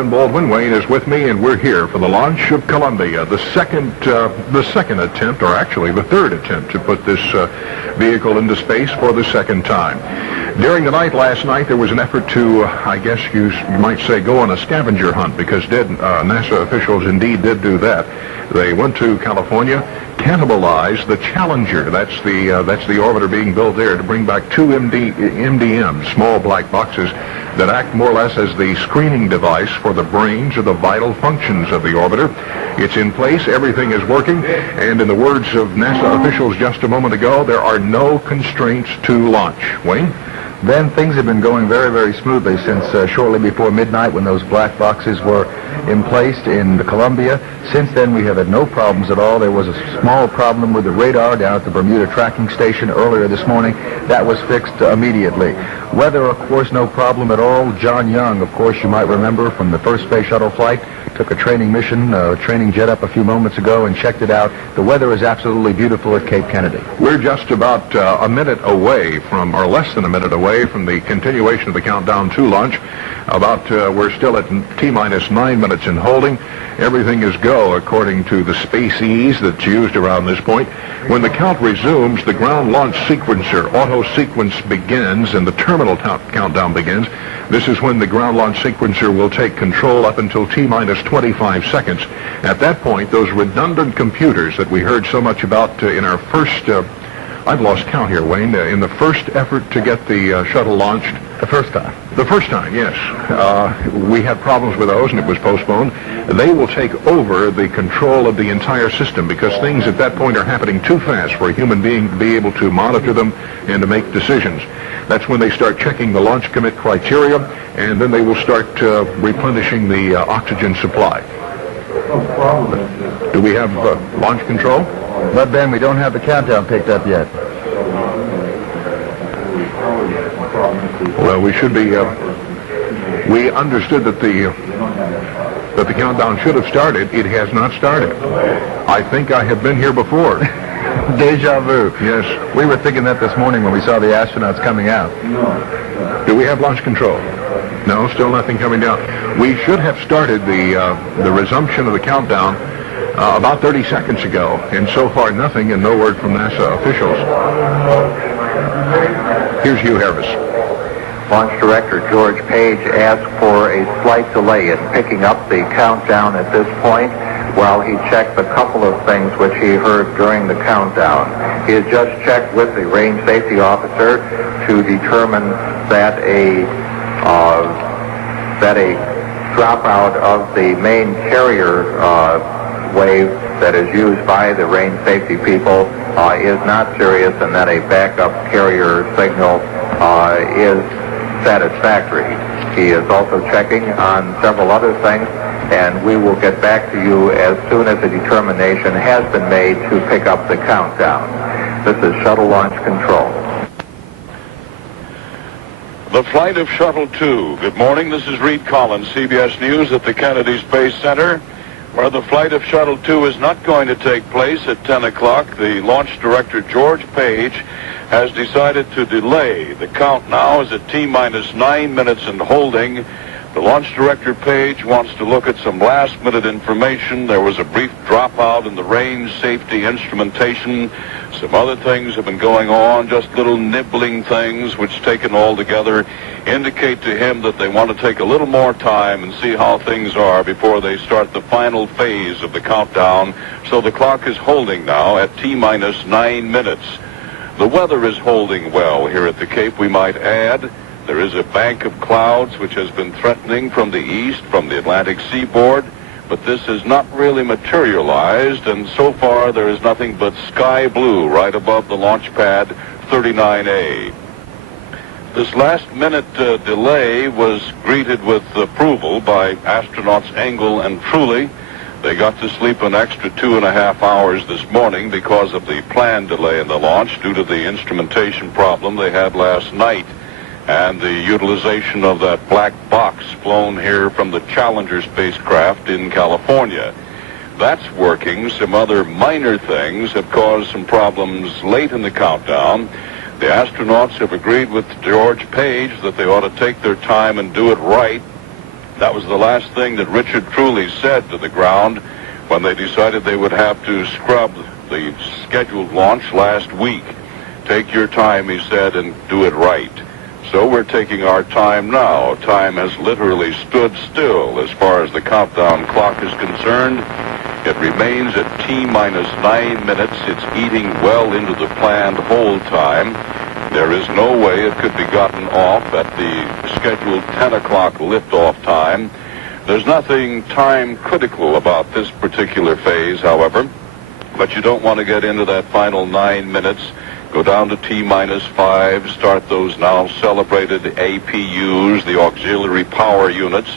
Ben Baldwin. Wayne is with me, and we're here for the launch of Columbia, the second attempt, or actually the third attempt, to put this vehicle into space for the second time. During the night last night, there was an effort to, I guess you might say, go on a scavenger hunt, because NASA officials indeed did do that. They went to California, cannibalized the Challenger. That's the orbiter being built there to bring back two MDMs, small black boxes that act more or less as the screening device for the brains or the vital functions of the orbiter. It's in place, everything is working, and in the words of NASA officials just a moment ago, there are no constraints to launch. Wayne? Ben, things have been going very, very smoothly since shortly before midnight when those black boxes were emplaced in the Columbia. Since then, we have had no problems at all. There was a small problem with the radar down at the Bermuda tracking station earlier this morning. That was fixed immediately. Weather, of course, no problem at all. John Young, of course, you might remember from the first space shuttle flight, took a training jet up a few moments ago and checked it out. The weather is absolutely beautiful at Cape Kennedy. We're just about a minute away from, or less than a minute away from the continuation of the countdown to launch. We're still at T-minus 9 minutes in holding. Everything is go according to the space ease that's used around this point. When the count resumes, the ground launch sequencer auto sequence begins and the terminal countdown begins. This is when the ground launch sequencer will take control up until T-minus 25 seconds. At that point, those redundant computers that we heard so much about in our first, I've lost count here, Wayne, in the first effort to get the shuttle launched. The first time? The first time, yes. We had problems with those and it was postponed. They will take over the control of the entire system because things at that point are happening too fast for a human being to be able to monitor them and to make decisions. That's when they start checking the launch commit criteria, and then they will start replenishing the oxygen supply. Do we have launch control? But Ben, we don't have the countdown picked up yet. Well, we should be. We understood that the countdown should have started. It has not started. I think I have been here before. Deja vu. Yes. We were thinking that this morning when we saw the astronauts coming out. Do we have launch control? No, still nothing coming down. We should have started the resumption of the countdown about 30 seconds ago, and so far nothing and no word from NASA officials. Here's Hugh Harris. Launch Director George Page asked for a slight delay in picking up the countdown at this point while he checked a couple of things which he heard during the countdown. He has just checked with the range safety officer to determine that a dropout of the main carrier wave that is used by the range safety people is not serious, and that a backup carrier signal is satisfactory. He is also checking on several other things, and we will get back to you as soon as a determination has been made to pick up the countdown. This is Shuttle Launch Control. The flight of Shuttle 2. Good morning, this is Reed Collins, CBS News at the Kennedy Space Center, where the flight of Shuttle 2 is not going to take place at 10 o'clock. The launch director, George Page, has decided to delay. The count now is at T-minus 9 minutes and holding. The launch director, Page, wants to look at some last-minute information. There was a brief dropout in the range safety instrumentation. Some other things have been going on, just little nibbling things, which taken all together indicate to him that they want to take a little more time and see how things are before they start the final phase of the countdown. So the clock is holding now at T-minus 9 minutes. The weather is holding well here at the Cape, we might add. There is a bank of clouds which has been threatening from the east, from the Atlantic seaboard, but this has not really materialized, and so far there is nothing but sky blue right above the launch pad 39A. This last-minute delay was greeted with approval by astronauts Engel and Truly. They got to sleep an extra 2.5 hours this morning because of the planned delay in the launch due to the instrumentation problem they had last night and the utilization of that black box flown here from the Challenger spacecraft in California. That's working. Some other minor things have caused some problems late in the countdown. The astronauts have agreed with George Page that they ought to take their time and do it right. That was the last thing that Richard Truly said to the ground when they decided they would have to scrub the scheduled launch last week. Take your time, he said, and do it right. So we're taking our time now. Time has literally stood still as far as the countdown clock is concerned. It remains at T-minus 9 minutes. It's eating well into the planned hold time. There is no way it could be gotten off at the scheduled 10 o'clock liftoff time. There's nothing time critical about this particular phase, however, but you don't want to get into that final 9 minutes. Go down to T-minus 5, start those now celebrated APUs, the auxiliary power units,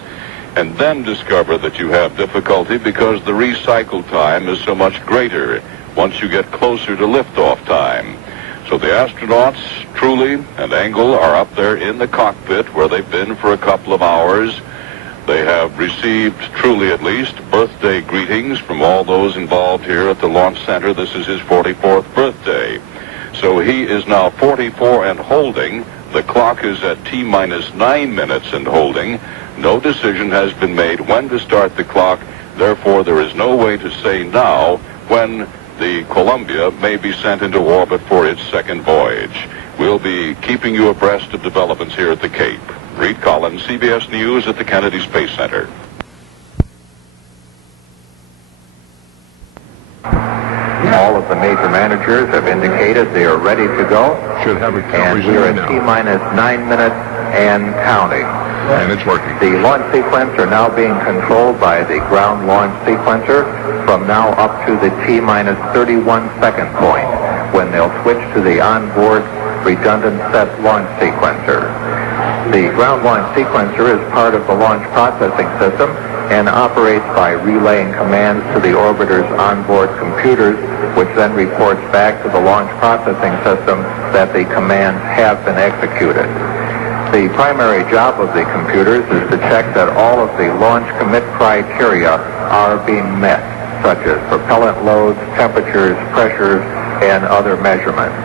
and then discover that you have difficulty because the recycle time is so much greater once you get closer to liftoff time. So the astronauts, Truly and Engel, are up there in the cockpit where they've been for a couple of hours. They have received, Truly at least, birthday greetings from all those involved here at the launch center. This is his 44th birthday. So he is now 44 and holding. The clock is at T-minus 9 minutes and holding. No decision has been made when to start the clock. Therefore, there is no way to say now when the Columbia may be sent into orbit for its second voyage. We'll be keeping you abreast of developments here at the Cape. Reed Collins, CBS News at the Kennedy Space Center. All of the major managers have indicated they are ready to go. Should have it And we're at T-minus 9 minutes and counting. And it's working. The launch sequence are now being controlled by the ground launch sequencer from now up to the T-minus 31 second point when they'll switch to the onboard redundant set launch sequencer. The ground launch sequencer is part of the launch processing system and operates by relaying commands to the orbiter's onboard computers, which then reports back to the launch processing system that the commands have been executed. The primary job of the computers is to check that all of the launch commit criteria are being met, such as propellant loads, temperatures, pressures, and other measurements.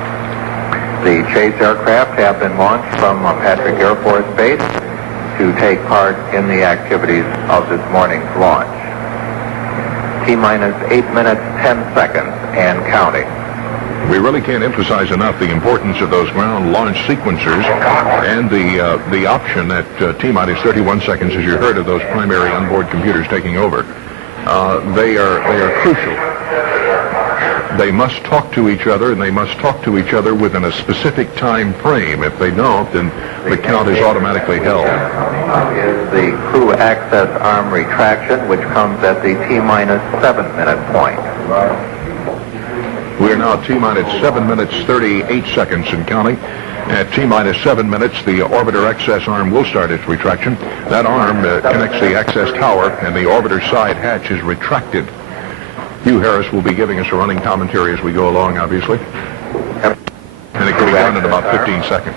The chase aircraft have been launched from Patrick Air Force Base to take part in the activities of this morning's launch. T-minus 8 minutes, 10 seconds, and counting. We really can't emphasize enough the importance of those ground launch sequencers and the option at T-minus 31 seconds, as you heard, of those primary onboard computers taking over. They are crucial. They must talk to each other, and they must talk to each other within a specific time frame. If they don't, then the count is automatically held. Is the crew access arm retraction, which comes at the T-minus 7 minute point. We are now T-minus 7 minutes, 38 seconds and counting. At T-minus 7 minutes, the orbiter access arm will start its retraction. That arm connects the access tower, and the orbiter side hatch is retracted. Hugh Harris will be giving us a running commentary as we go along, obviously. And it can be done in about 15 seconds.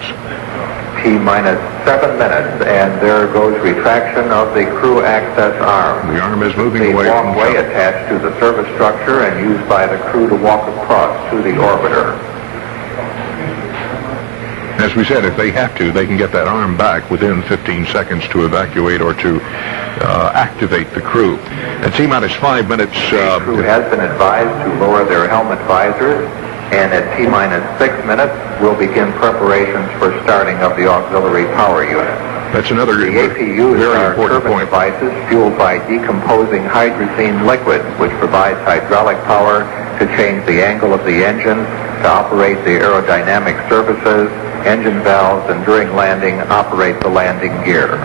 T-minus 7 minutes, and there goes retraction of the crew access arm. The arm is moving away the from walkway attached to the service structure and used by the crew to walk across to the orbiter. As we said, if they have to, they can get that arm back within 15 seconds to evacuate or to activate the crew. At T-minus 5 minutes... The crew has been advised to lower their helmet visors, and at T-minus 6 minutes, we'll begin preparations for starting of the auxiliary power unit. That's another The APUs very are important turbine point. devices fueled by decomposing hydrazine liquid, which provides hydraulic power to change the angle of the engine, to operate the aerodynamic surfaces, engine valves, and during landing, operate the landing gear.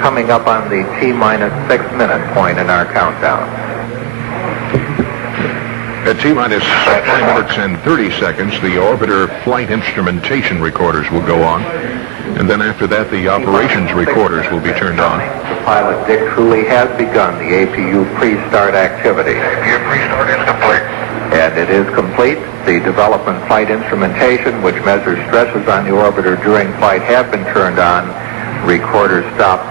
Coming up on the T-minus 6 minute point in our countdown. At T-minus 5 minutes and 30 seconds, the orbiter flight instrumentation recorders will go on. And then after that, the operations recorders will be turned on. The pilot, Dick Truly, has begun the APU pre-start activity. APU pre-start is complete. And it is complete. The development flight instrumentation, which measures stresses on the orbiter during flight, have been turned on. Recorders stop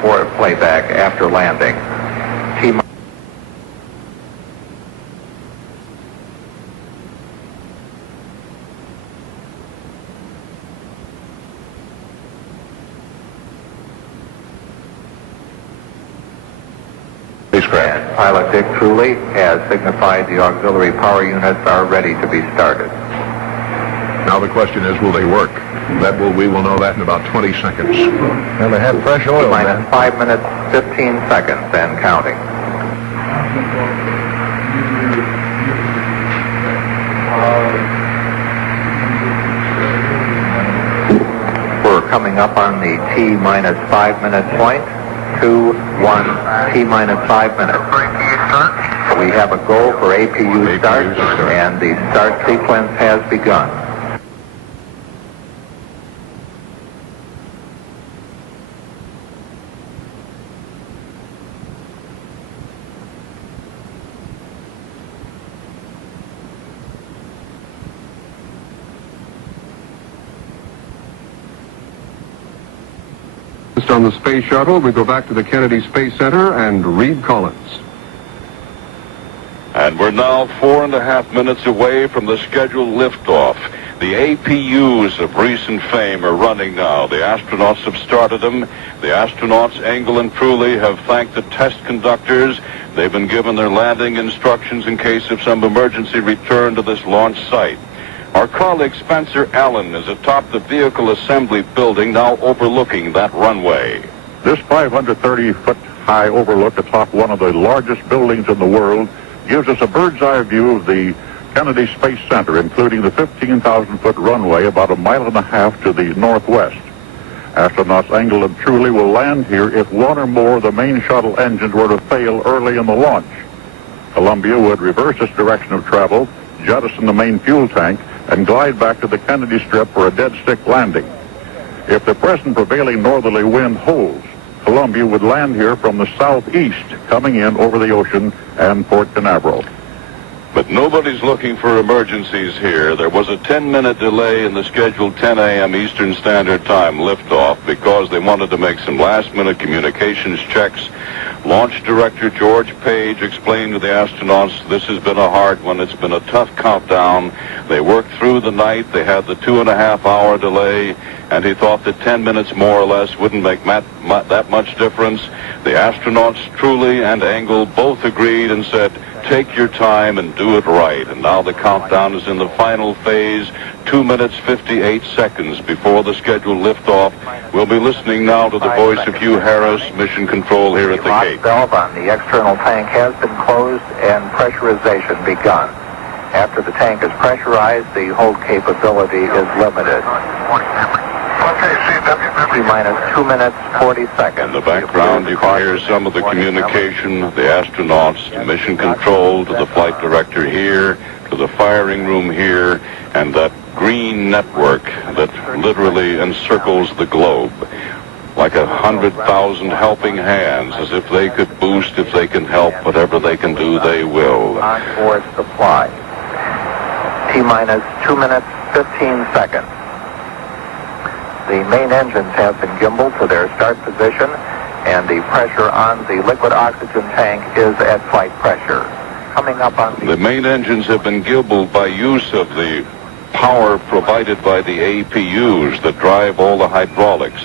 for playback after landing. spacecraft. And pilot Dick Truly has signified the auxiliary power units are ready to be started. Now the question is, will they work? We will know that in about 20 seconds. Well, they have fresh oil, Minus man. 5 minutes, 15 seconds, and counting. We're coming up on the T-minus 5 minute point. 2, 1, T-minus 5 minutes. We have a go for APU start, and the start sequence has begun. On the space shuttle, we go back to the Kennedy Space Center and Reed Collins. And we're now 4.5 minutes away from the scheduled liftoff. The APUs of recent fame are running now. The astronauts have started them. The astronauts, Engel and Truly, have thanked the test conductors. They've been given their landing instructions in case of some emergency return to this launch site. Our colleague Spencer Allen is atop the vehicle assembly building, now overlooking that runway. This 530-foot high overlook atop one of the largest buildings in the world gives us a bird's eye view of the Kennedy Space Center, including the 15,000-foot runway about 1.5 miles to the northwest. Astronauts Engel and Truly will land here if one or more of the main shuttle engines were to fail early in the launch. Columbia would reverse its direction of travel, jettison the main fuel tank, and glide back to the Kennedy Strip for a dead stick landing. If the present prevailing northerly wind holds, Columbia would land here from the southeast, coming in over the ocean and Port Canaveral. But nobody's looking for emergencies here. There was a 10-minute delay in the scheduled 10 a.m. Eastern Standard Time liftoff because they wanted to make some last-minute communications checks. Launch Director George Page explained to the astronauts this has been a hard one. It's been a tough countdown. They worked through the night. They had the 2.5-hour delay, and he thought that 10 minutes more or less wouldn't make that much difference. The astronauts, Truly and Engel, both agreed and said, take your time and do it right. And now the countdown is in the final phase, 2 minutes 58 seconds before the scheduled liftoff. We'll be listening now to the voice of Hugh Harris, Mission Control here at the lock Cape. valve on the external tank has been closed and pressurization begun. After the tank is pressurized, the hold capability is limited. T-minus 2 minutes, 40 seconds. In the background, you can hear some of the communication, the astronauts, to Mission Control, to the flight director here, to the firing room here, and that green network that literally encircles the globe. Like 100,000 helping hands, as if they could boost, if they can help, whatever they can do, they will. On-board supply. T-minus 2 minutes, 15 seconds. The main engines have been gimbaled to their start position, and the pressure on the liquid oxygen tank is at flight pressure. Coming up on The main engines have been gimbaled by use of the power provided by the APUs that drive all the hydraulics.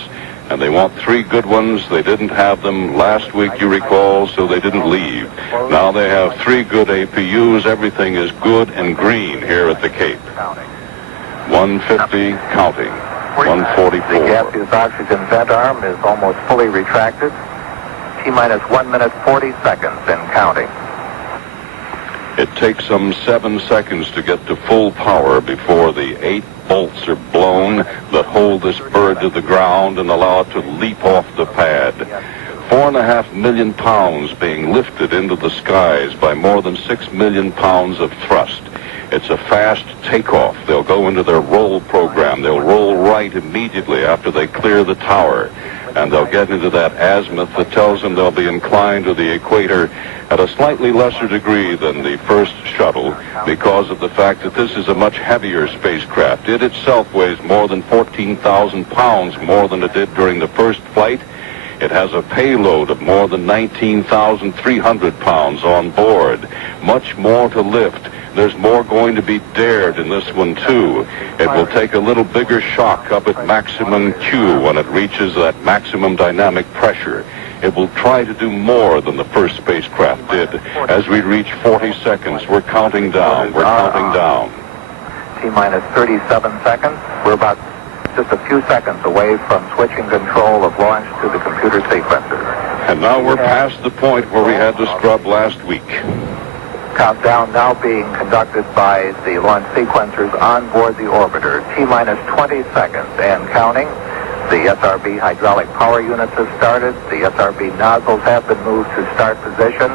And they want 3 good ones. They didn't have them last week, you recall, so they didn't leave. Now they have 3 good APUs. Everything is good and green here at the Cape. 150, counting. 144. The gaseous oxygen vent arm is almost fully retracted. T-minus 1 minute, 40 seconds and counting. It takes some 7 seconds to get to full power before the 8 bolts are blown that hold this bird to the ground and allow it to leap off the pad. 4.5 million pounds being lifted into the skies by more than 6 million pounds of thrust. It's a fast takeoff. They'll go into their roll program. They'll roll right immediately after they clear the tower. And they'll get into that azimuth that tells them they'll be inclined to the equator at a slightly lesser degree than the first shuttle because of the fact that this is a much heavier spacecraft. It itself weighs more than 14,000 pounds more than it did during the first flight. It has a payload of more than 19,300 pounds on board. Much more to lift. There's more going to be dared in this one, too. It will take a little bigger shock up at maximum Q when it reaches that maximum dynamic pressure. It will try to do more than the first spacecraft did. As we reach 40 seconds, we're counting down. We're counting down. T-minus 37 seconds. We're about just a few seconds away from switching control of launch to the computer sequencer. And now we're past the point where we had to scrub last week. Countdown now being conducted by the launch sequencers on board the orbiter. T-minus 20 seconds and counting. The SRB hydraulic power units have started. The SRB nozzles have been moved to start position.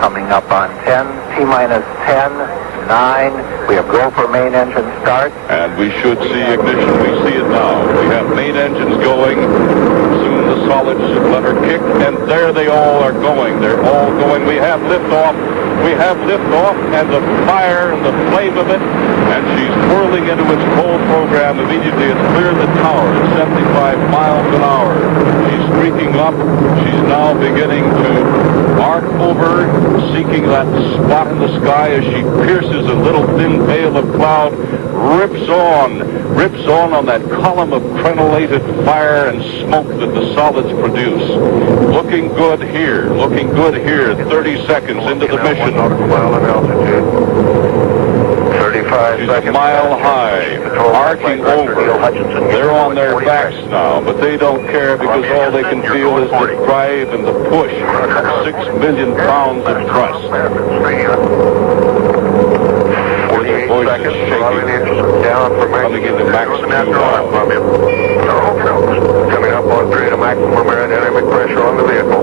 Coming up on 10. T-minus 10, 9. We have go for main engine start. And we should see ignition. We see it now. We have main engines going. Soon the solids should let her kick. And there they all are going. They're all going. We have liftoff. We have liftoff and the fire and the flame of it. And she's whirling into its cold program. Immediately it's cleared the tower at 75 miles an hour. She's streaking up. She's now beginning to arc over, seeking that spot in the sky as she pierces a little thin veil of cloud, rips on that column of crenellated fire and smoke that the solids produce. Looking good here, 30 seconds into the mission. Mile in altitude. 35 She's seconds. a mile high, arcing over. They're on their backs now, but they don't care because all they can feel is the drive and the push. 6 million pounds of thrust. 48 seconds. Down for Coming into maximum now. Coming up on 3 to maximum aerodynamic pressure on the vehicle.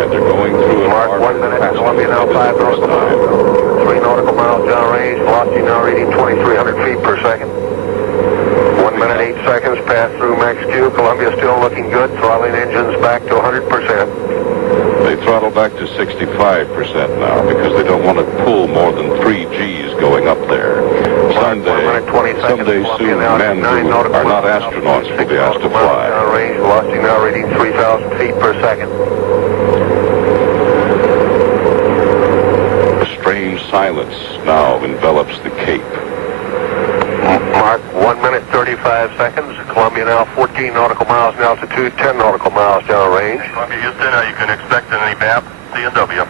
And they're going through Mark 1 minute. Columbia now 5 nautical miles. 3 nautical miles downrange. Velocity now reading 2,300 feet per second. 1 minute 8 seconds. Pass through max Q. Columbia still looking good. Throttling engines back to 100%. They throttle back to 65% now because they don't want to pull more than 3 Gs going up there. Someday soon, men who are not astronauts will be asked to fly. Downrange. Velocity now reading 3,000 feet per second. A strange silence now envelops the Cape. Mark 1 minute 35 seconds. Columbia now 14 nautical miles in altitude, 10 nautical miles downrange. Columbia, Houston, you can expect any BAP, C&W.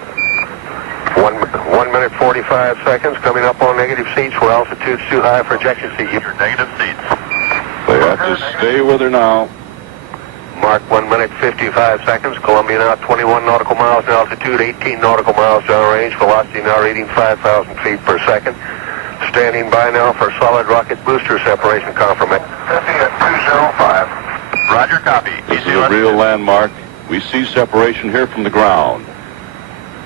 1 minute 45 seconds. Coming up on negative seats where altitude's too high for ejection seat. Your negative seats. They have to stay with her now. Mark 1 minute 55 seconds. Columbia now 21 nautical miles in altitude, 18 nautical miles downrange. Velocity now reading 5,000 feet per second. Standing by now for solid rocket booster separation confirmation. 50 at 205. Roger, copy. This is a real landmark. We see separation here from the ground.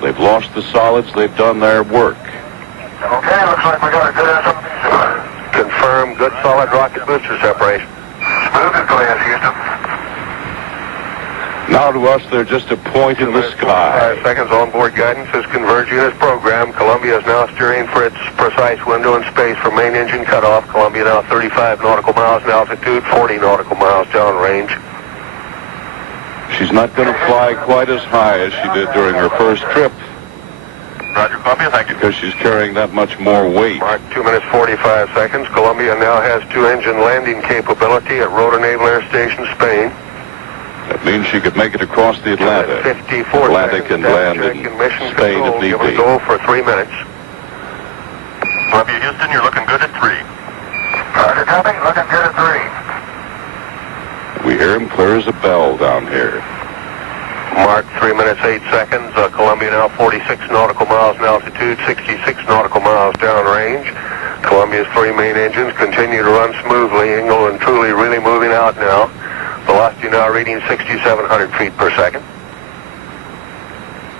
They've lost the solids. They've done their work. Okay, looks like we got a good SOP. Confirm good solid rocket booster separation. Smooth as glass, Houston. Now to us, they're just a point in the sky. 5 seconds. Onboard guidance is converging as programmed. Columbia is now steering for its precise window in space for main engine cutoff. Columbia now 35 nautical miles in altitude, 40 nautical miles downrange. She's not going to fly quite as high as she did during her first trip Roger, Columbia, thank you. because she's carrying that much more weight. Mark 2 minutes 45 seconds. Columbia now has 2-engine landing capability at Rotor Naval Air Station, Spain. That means she could make it across the Atlantic. 54 Atlantic and land in Spain if need Give it a be. go for 3 minutes. Columbia, Houston, you're looking good at 3. Roger, copy. Looking good at 3. We hear him clear as a bell down here. Mark 3 minutes 8 seconds. Columbia now 46 nautical miles in altitude, 66 nautical miles downrange. Columbia's 3 main engines continue to run smoothly. Ingle and Truly really moving out now. Velocity now reading 6,700 feet per second.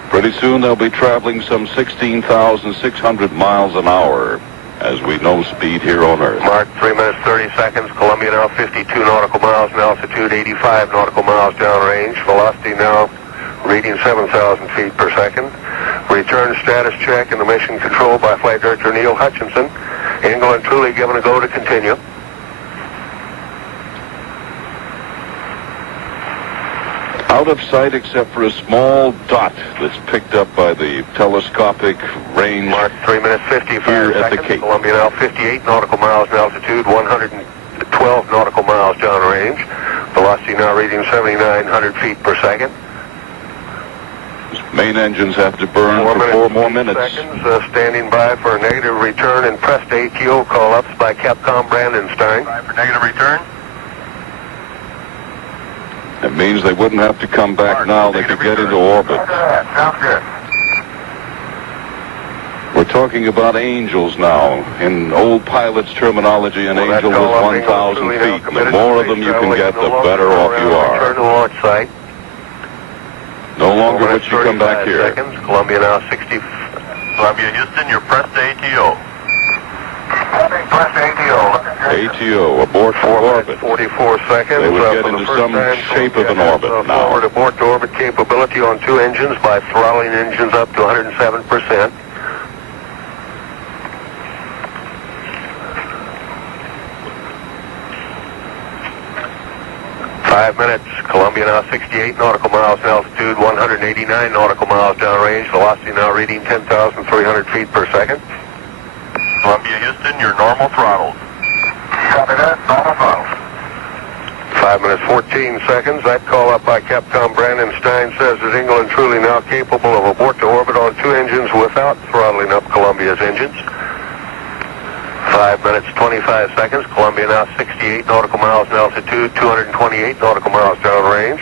Pretty soon they'll be traveling some 16,600 miles an hour as we know speed here on Earth. Mark 3 minutes 30 seconds. Columbia now 52 nautical miles in altitude, 85 nautical miles downrange. Velocity now reading 7,000 feet per second. Return status check and the mission control by Flight Director Neil Hutchinson. Ingle and Truly given a go to continue. Out of sight except for a small dot that's picked up by the telescopic range. Mark 3 minutes 55 here seconds. at the Cape. Columbia now 58 nautical miles in altitude, 112 nautical miles downrange. Velocity now reading 7,900 feet per second. Main engines have to burn for 4 more minutes. Seconds, standing by for a negative return and pressed ATO call-ups by Capcom Brandenstein. For negative return. That means they wouldn't have to come back now. They could get into orbit. Sounds good. We're talking about angels now. In old pilot's terminology, an angel is 1,000 feet. The more of them you can get, the better off you Return are. to launch site. No longer would you come back 35 here. Seconds. Columbia now 60. Columbia, Houston, you're pressed to ATO. Pressed to ATO. ATO, abort for 4 orbit. minutes, 44 seconds. They would get for the into first some time, shape of an Columbia orbit has, now. Forward abort to orbit capability on 2 engines by throttling engines up to 107%. Five minutes. Columbia now 68 nautical miles in altitude, 189 nautical miles downrange. Velocity now reading 10,300 feet per second. Columbia, Houston, you're normal throttled. Copy that, normal throttle. 5 minutes, 14 seconds. That call up by Capcom Brandenstein says that England truly now capable of abort to orbit on 2 engines without throttling up Columbia's engines. 5 minutes, 25 seconds. Columbia now 68 nautical miles in altitude, 228 nautical miles downrange.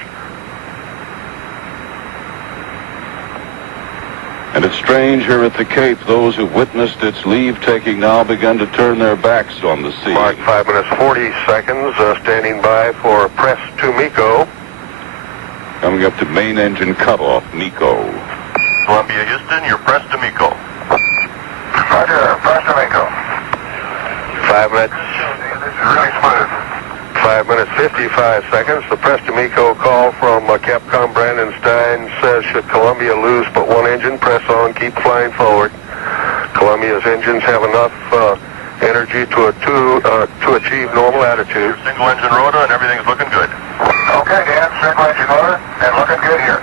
And it's strange here at the Cape, those who witnessed its leave-taking now begun to turn their backs on the sea. Mark 5 minutes, 40 seconds. Standing by for press to MECO. Coming up to main engine cutoff, MECO. Columbia, Houston, you're pressed to MECO. Roger, pressed to MECO. 5 minutes. This is really smooth. 5 minutes, 55 seconds. The press to MECO call from Capcom Brandenstein says, should Columbia lose but 1 engine, press on, keep flying forward. Columbia's engines have enough energy to achieve normal attitude. Single engine rotor and everything's looking good. Okay, Dan, single engine rotor and looking good here.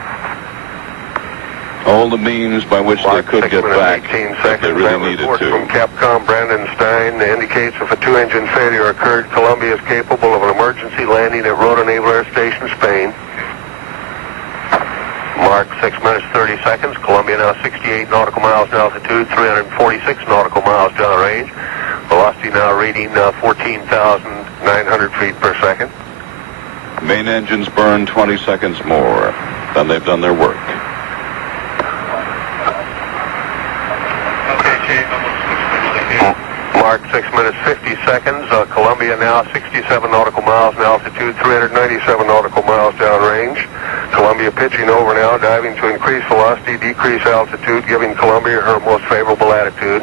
All the means by which they could 6 get minutes, back 18 if seconds. they really That needed report from to. Capcom Brandenstein indicates if a 2-engine failure occurred, Columbia is capable of an emergency landing at Roda Naval Air Station, Spain. Mark 6 minutes, 30 seconds. Columbia now 68 nautical miles in altitude, 346 nautical miles downrange. Velocity now reading 14,900 feet per second. Main engines burn 20 seconds more. Then they've done their work. Mark 6 minutes, 50 seconds. Columbia now 67 nautical miles in altitude, 397 nautical miles downrange. Columbia pitching over now, diving to increase velocity, decrease altitude, giving Columbia her most favorable attitude.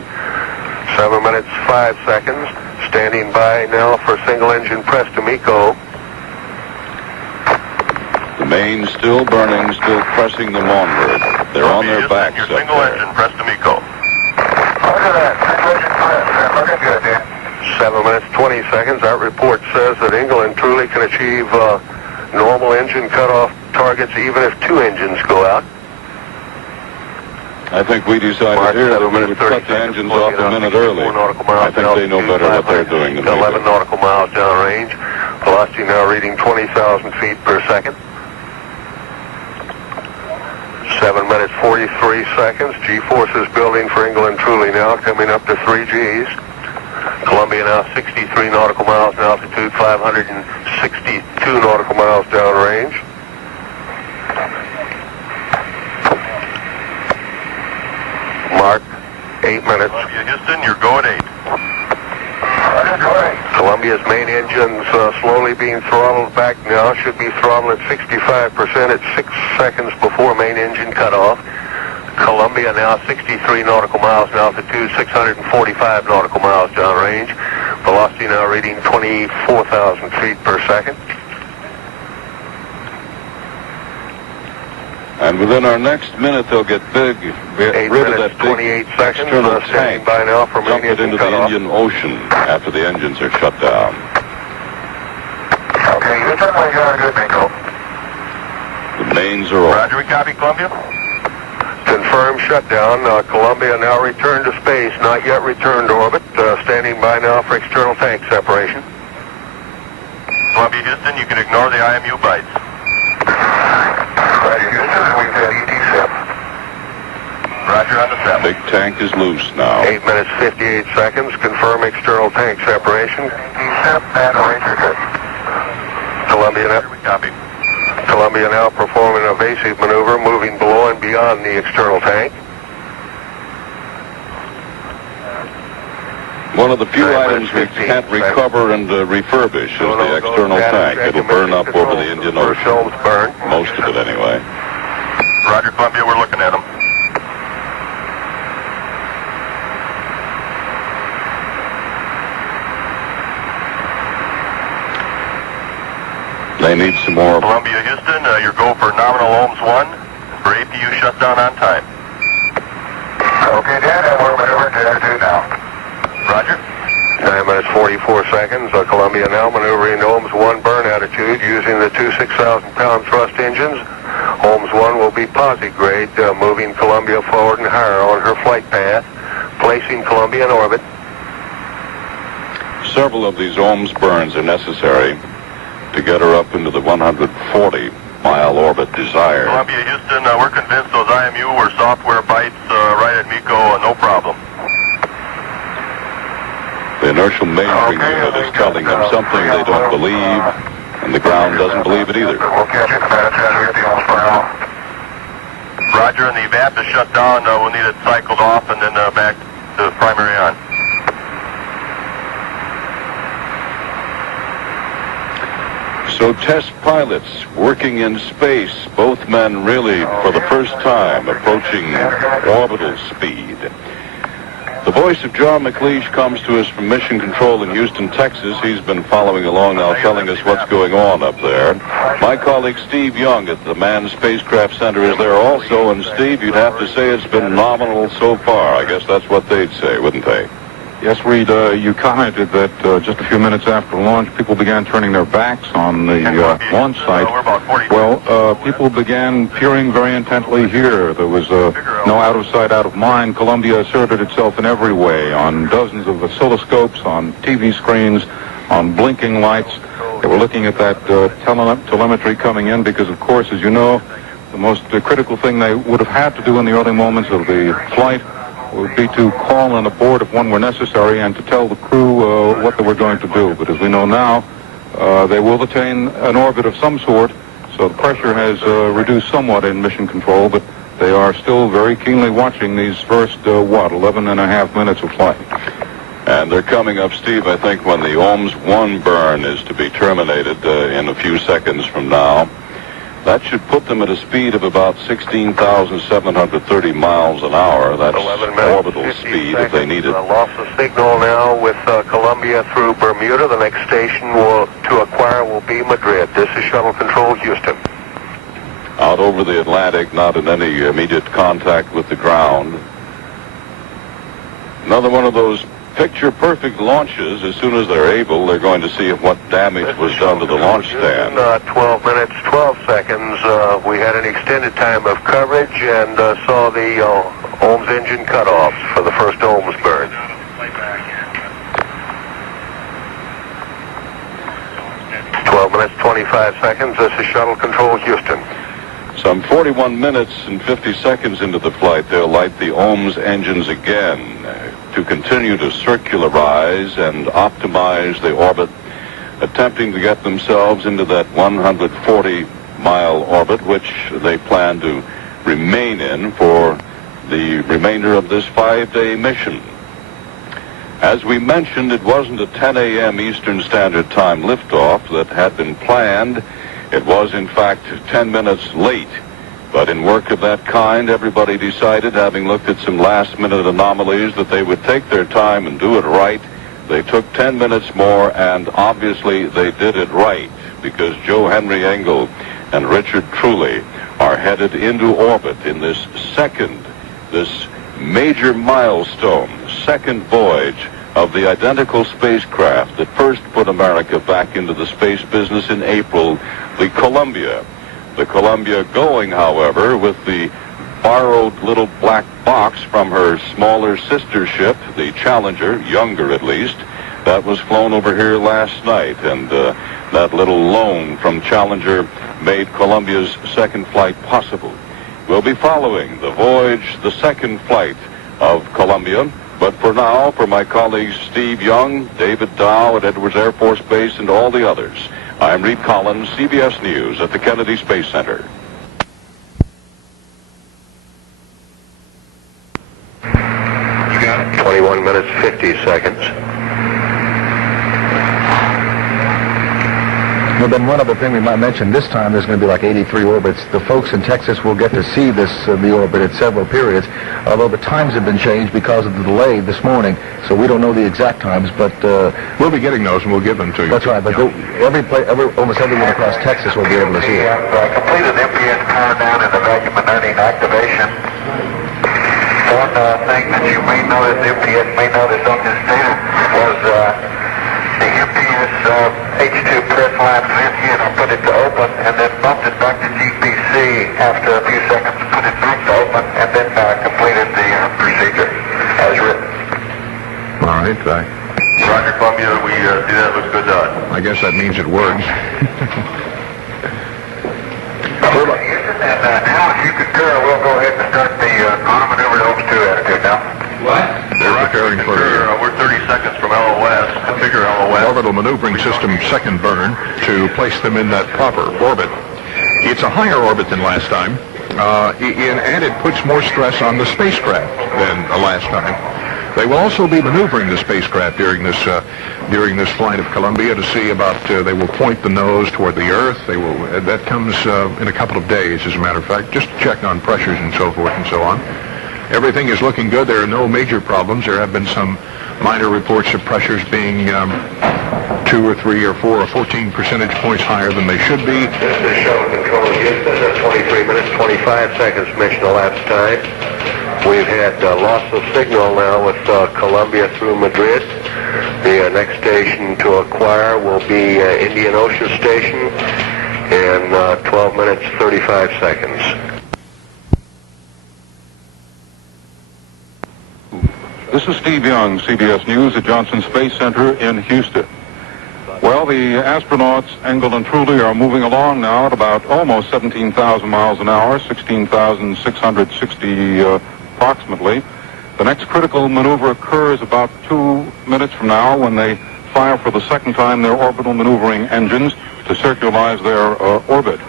7 minutes, 5 seconds. Standing by now for single engine press to MECO. The main's still burning, still pressing them onward. They're on their backs Your up single there. engine press to MECO. Look at that, single engine press. Looking good, Dan. 7 minutes, 20 seconds. That report says that England truly can achieve normal engine cutoff targets even if 2 engines go out. I think we decided Mark here that 7 we minutes, would 30 cut the seconds. engines off a minute 64 early. nautical miles I think they know altitude, better what they're doing than we 11 do. nautical miles downrange. Velocity now reading 20,000 feet per second. 7 minutes, 43 seconds. G-forces building for England truly now, coming up to 3 Gs. Columbia now 63 nautical miles in altitude, 562 nautical miles downrange. Mark, 8 minutes. Columbia, Houston, you're go at 8. Columbia's main engines slowly being throttled back now. Should be throttled at 65% at 6 seconds before main engine cutoff. Columbia now 63 nautical miles in altitude, 645 nautical miles downrange. Velocity now reading 24,000 feet per second. And within our next minute, they'll get big, get 8 rid of minutes, that big 28 seconds. external Standing tank, by now for main dump it engine into the cutoff. Indian Ocean after the engines are shut down. Okay, you tell me you're good, MECO. The mains are off. Roger, we copy, Columbia. Confirmed shutdown. Columbia now returned to space, not yet returned to orbit. Standing by now for external tank separation. Columbia, Houston, you can ignore the IMU bites. Roger, Houston, and we've got ET-SIP. Roger on the 7. Big tank is loose now. 8 minutes 58 seconds. Confirm external tank separation. ET-SIP and Ranger good. Copy. Columbia now performing an evasive maneuver, moving below and beyond the external tank. One of the few items we can't recover and refurbish is the external tank. It'll burn up over the Indian Ocean. Most of it, anyway. Roger, Columbia, we're looking at them. They need some more. Columbia, Houston, your go for nominal ohms 1 for APU shutdown on time. Okay, Dan, and we're maneuvering to attitude now. Roger. 9 minutes 44 seconds. Columbia now maneuvering ohms 1 burn attitude using the two 6,000-pound thrust engines. Ohms 1 will be posi grade, moving Columbia forward and higher on her flight path, placing Columbia in orbit. Several of these ohms burns are necessary to get her up into the 140-mile orbit desired. Columbia, Houston, we're convinced those IMU were software bites right at MECO, no problem. The inertial majoring unit is telling them something they don't believe, and the ground doesn't believe it either. We'll catch you at the minute, we get the ohms burn off. Roger, and the VAP is shut down. We'll need it cycled off and then back to primary on. So test pilots working in space, both men really for the first time approaching orbital speed. The voice of John McLeish comes to us from Mission Control in Houston, Texas. He's been following along now, telling us what's going on up there. My colleague Steve Young at the Manned Spacecraft Center is there also, and Steve, you'd have to say it's been nominal so far. I guess that's what they'd say, wouldn't they? Yes, Reed, you commented that just a few minutes after launch, people began turning their backs on the launch site. Well, people began peering very intently here. There was no out of sight, out of mind. Columbia asserted itself in every way, on dozens of oscilloscopes, on TV screens, on blinking lights. They were looking at that telemetry coming in because, of course, as you know, the most critical thing they would have had to do in the early moments of the flight would be to call in a board if one were necessary and to tell the crew what they were going to do. But as we know now, they will attain an orbit of some sort, so the pressure has reduced somewhat in Mission Control, but they are still very keenly watching these first, 11 and a half minutes of flight. And they're coming up, Steve, I think, when the ohms 1 burn is to be terminated in a few seconds from now. That should put them at a speed of about 16,730 miles an hour. That's orbital speed if they need it. Loss of signal now with Columbia through Bermuda. The next station to acquire will be Madrid. This is Shuttle Control, Houston. Out over the Atlantic, not in any immediate contact with the ground. Another one of those picture-perfect launches. As soon as they're able, they're going to see what damage was done to the launch stand. 12 minutes, 12 seconds. We had an extended time of coverage and saw the ohms engine cutoffs for the first ohms burn. Minutes, 25 seconds. This is Shuttle Control, Houston. Some 41 minutes and 50 seconds into the flight, they'll light the ohms engines again to continue to circularize and optimize the orbit, attempting to get themselves into that 140-mile orbit, which they plan to remain in for the remainder of this 5-day mission. As we mentioned, it wasn't a 10 a.m. Eastern Standard Time liftoff that had been planned. It was, in fact, 10 minutes late. But in work of that kind, everybody decided, having looked at some last-minute anomalies, that they would take their time and do it right. They took 10 minutes more, and obviously they did it right, because Joe Henry Engel and Richard Truly are headed into orbit in this major milestone, second voyage of the identical spacecraft that first put America back into the space business in April, the Columbia. The Columbia going, however, with the borrowed little black box from her smaller sister ship, the Challenger, younger at least, That was flown over here last night, and that little loan from Challenger made Columbia's second flight possible. We'll be following the voyage, the second flight of Columbia. But for now, for my colleagues Steve Young, David Dow at Edwards Air Force Base, and all the others, I'm Reed Collins, CBS News at the Kennedy Space Center. You got it. 21 minutes, 50 seconds. Well, then one other thing we might mention, this time there's going to be like 83 orbits. The folks in Texas will get to see this, the orbit at several periods, although the times have been changed because of the delay this morning, so we don't know the exact times, but... we'll be getting those and we'll give them to you. That's right, but almost everyone across Texas will be able to see it. We have completed MPS power down and the vacuum inerting activation. One thing that you may notice, MPS may notice on this data was the MPS H2 press line went in and put it to open and then bumped it back to GPC after a few seconds, put it back to open, and then completed the procedure as written. All right. Roger, Columbia, we see that looks good to us. I guess that means it works. And now, if you concur, we'll go ahead and start the auto-maneuver Hopes 2 attitude now. What? They're preparing for the We're 30 seconds from LOS. Configure LOS. orbital maneuvering system second burn to place them in that proper orbit. It's a higher orbit than last time, and it puts more stress on the spacecraft than the last time. They will also be maneuvering the spacecraft during this flight of Columbia to see about. They will point the nose toward the Earth. They will. That comes in a couple of days, as a matter of fact, just to check on pressures and so forth and so on. Everything is looking good. There are no major problems. There have been some minor reports of pressures being 2 or 3 or 4 or 14 percentage points higher than they should be. This is shuttle control Houston at 23 minutes, 25 seconds mission elapsed time. We've had loss of signal now with Columbia through Madrid. The next station to acquire will be Indian Ocean Station in 12 minutes, 35 seconds. This is Steve Young, CBS News at Johnson Space Center in Houston. Well, the astronauts, Engel and Truly, are moving along now at about almost 17,000 miles an hour, 16,660 approximately. The next critical maneuver occurs about 2 minutes from now when they fire for the second time their orbital maneuvering engines to circularize their orbit.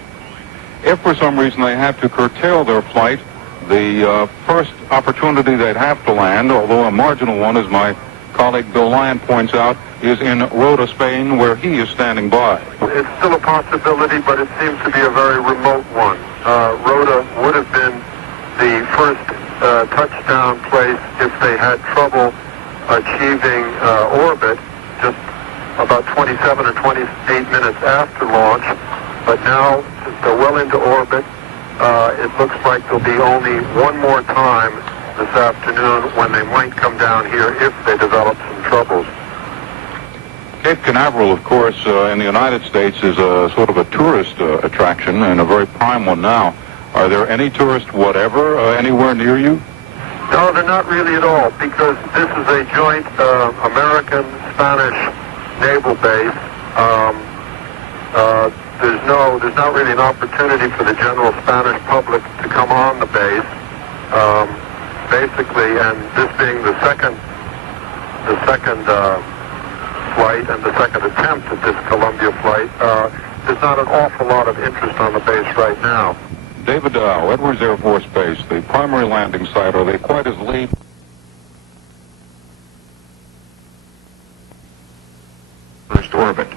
If for some reason they have to curtail their flight, the first opportunity they'd have to land, although a marginal one, as my colleague Bill Lyon points out, is in Rota, Spain, where he is standing by. It's still a possibility, but it seems to be a very remote one. Rota would have been the first touchdown place if they had trouble achieving orbit just about 27 or 28 minutes after launch. But now, since they're well into orbit, it looks like there'll be only one more time this afternoon when they might come down here if they develop some troubles. Cape Canaveral, of course, in the United States is a sort of a tourist attraction, and a very prime one now. Are there any tourists whatever anywhere near you? No, they're not really at all, because this is a joint American-Spanish naval base. There's not really an opportunity for the general Spanish public to come on the base. Basically, and this being the second flight and the second attempt at this Columbia flight, there's not an awful lot of interest on the base right now. David Dow, Edwards Air Force Base, the primary landing site, are they quite as laid? First orbit.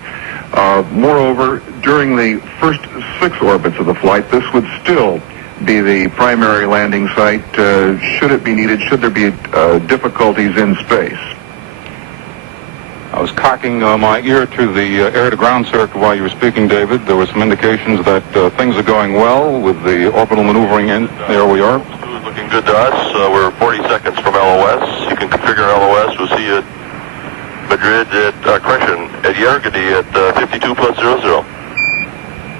Moreover, during the first 6 orbits of the flight, this would still be the primary landing site should it be needed, should there be difficulties in space. I was cocking my ear to the air-to-ground circuit while you were speaking, David. There were some indications that things are going well with the orbital maneuvering, and there we are. It's looking good to us. We're 40 seconds from LOS. You can configure LOS. We'll see you at Madrid at Yergadi at 52 plus 00.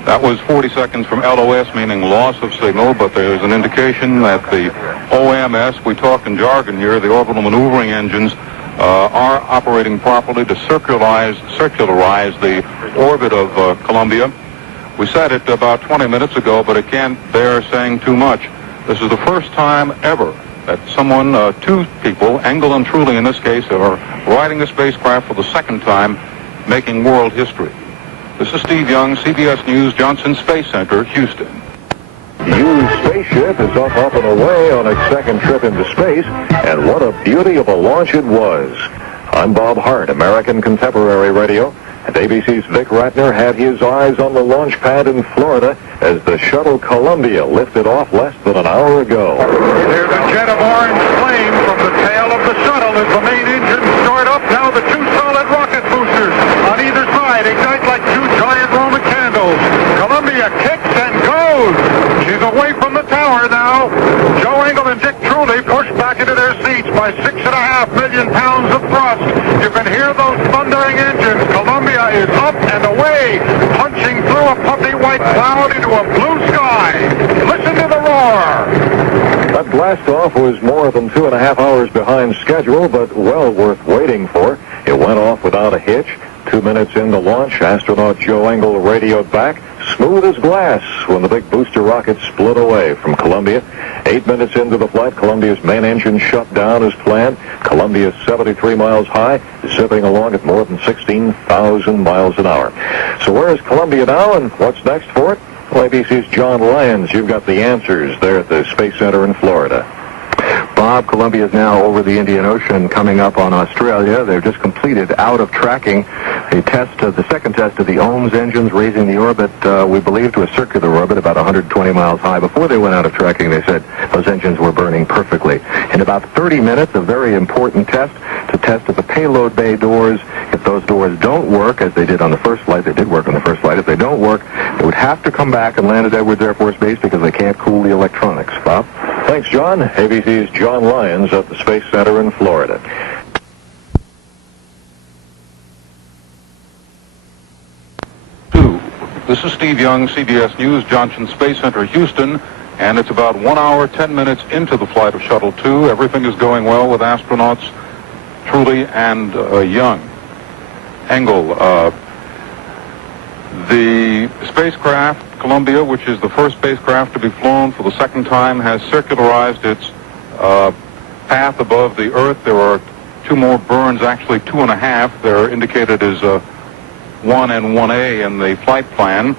That was 40 seconds from LOS, meaning loss of signal, but there's an indication that the OMS, we talk in jargon here, the orbital maneuvering engines, are operating properly to circularize the orbit of Columbia. We said it about 20 minutes ago, but it can't bear saying too much. This is the first time ever that two people, Engel and Truly in this case, are riding the spacecraft for the second time, making world history. This is Steve Young, CBS News, Johnson Space Center, Houston. Used spaceship is up and away on its second trip into space, and what a beauty of a launch it was. I'm Bob Hart, American Contemporary Radio, and ABC's Vic Ratner had his eyes on the launch pad in Florida as the shuttle Columbia lifted off less than an hour ago. There's a jet of orange flame from the tail of the shuttle as the main engines start up. Now the two solid rocket boosters on either side ignite like two giant Roman candles. Columbia kicks and goes. She's away from the tower now. Joe Engel and Dick Truly push back into their seats by 6.5 million pounds of thrust. You can hear those thundering engines. Columbia is up and away, punching through a puffy white cloud into a blue sky. Listen to the roar. That blast-off was more than 2.5 hours behind schedule, but well worth waiting for. It went off without a hitch. 2 minutes into launch, astronaut Joe Engel radioed back, smooth as glass, when the big booster rocket split away from Columbia. 8 minutes into the flight, Columbia's main engine shut down as planned. Columbia is 73 miles high, zipping along at more than 16,000 miles an hour. So where is Columbia now, and what's next for it? Well, ABC's John Lyons, you've got the answers there at the Space Center in Florida. Bob, Columbia is now over the Indian Ocean, coming up on Australia. They've just completed out of tracking the second test of the OMS engines, raising the orbit, we believe, to a circular orbit about 120 miles high. Before they went out of tracking, they said those engines were burning perfectly. In about 30 minutes, a very important test to test at the payload bay doors. If those doors don't work, as they did on the first flight, they did work on the first flight. If they don't work, they would have to come back and land at Edwards Air Force Base because they can't cool the electronics. Bob? Thanks, John. ABC's John Lyons at the Space Center in Florida. This is Steve Young, CBS News, Johnson Space Center, Houston, and it's about 1 hour, 10 minutes into the flight of Shuttle 2. Everything is going well with astronauts Truly and Young. Engel, the spacecraft, Columbia, which is the first spacecraft to be flown for the second time, has circularized its path above the Earth. There are 2 more burns, actually 2.5. They're indicated as 1 and 1A in the flight plan.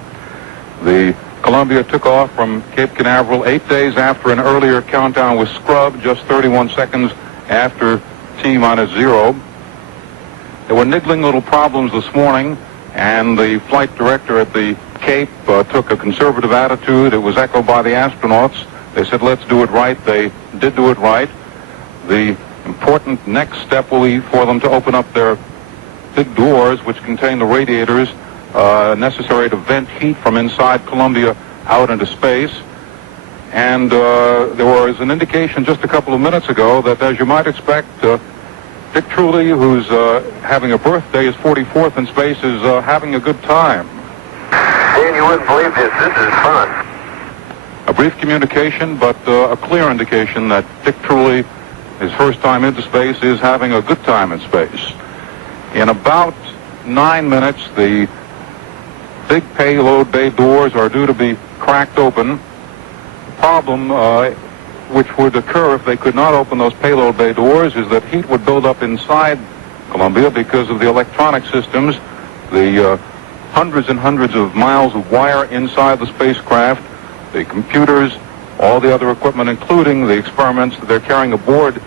The Columbia took off from Cape Canaveral 8 days after an earlier countdown was scrubbed, just 31 seconds after T-0. There were niggling little problems this morning, and the flight director at the Cape took a conservative attitude. It was echoed by the astronauts. They said, let's do it right. They did do it right. The important next step will be for them to open up their big doors, which contain the radiators necessary to vent heat from inside Columbia out into space. And there was an indication just a couple of minutes ago that, as you might expect, Dick Truly, who's having a birthday, his 44th in space, is having a good time. Dan, you wouldn't believe this. This is fun. A brief communication, but a clear indication that Dick Truly, his first time into space, is having a good time in space. In about 9 minutes, the big payload bay doors are due to be cracked open. The problem which would occur if they could not open those payload bay doors is that heat would build up inside Columbia because of the electronic systems, the hundreds and hundreds of miles of wire inside the spacecraft, the computers, all the other equipment, including the experiments that they're carrying aboard,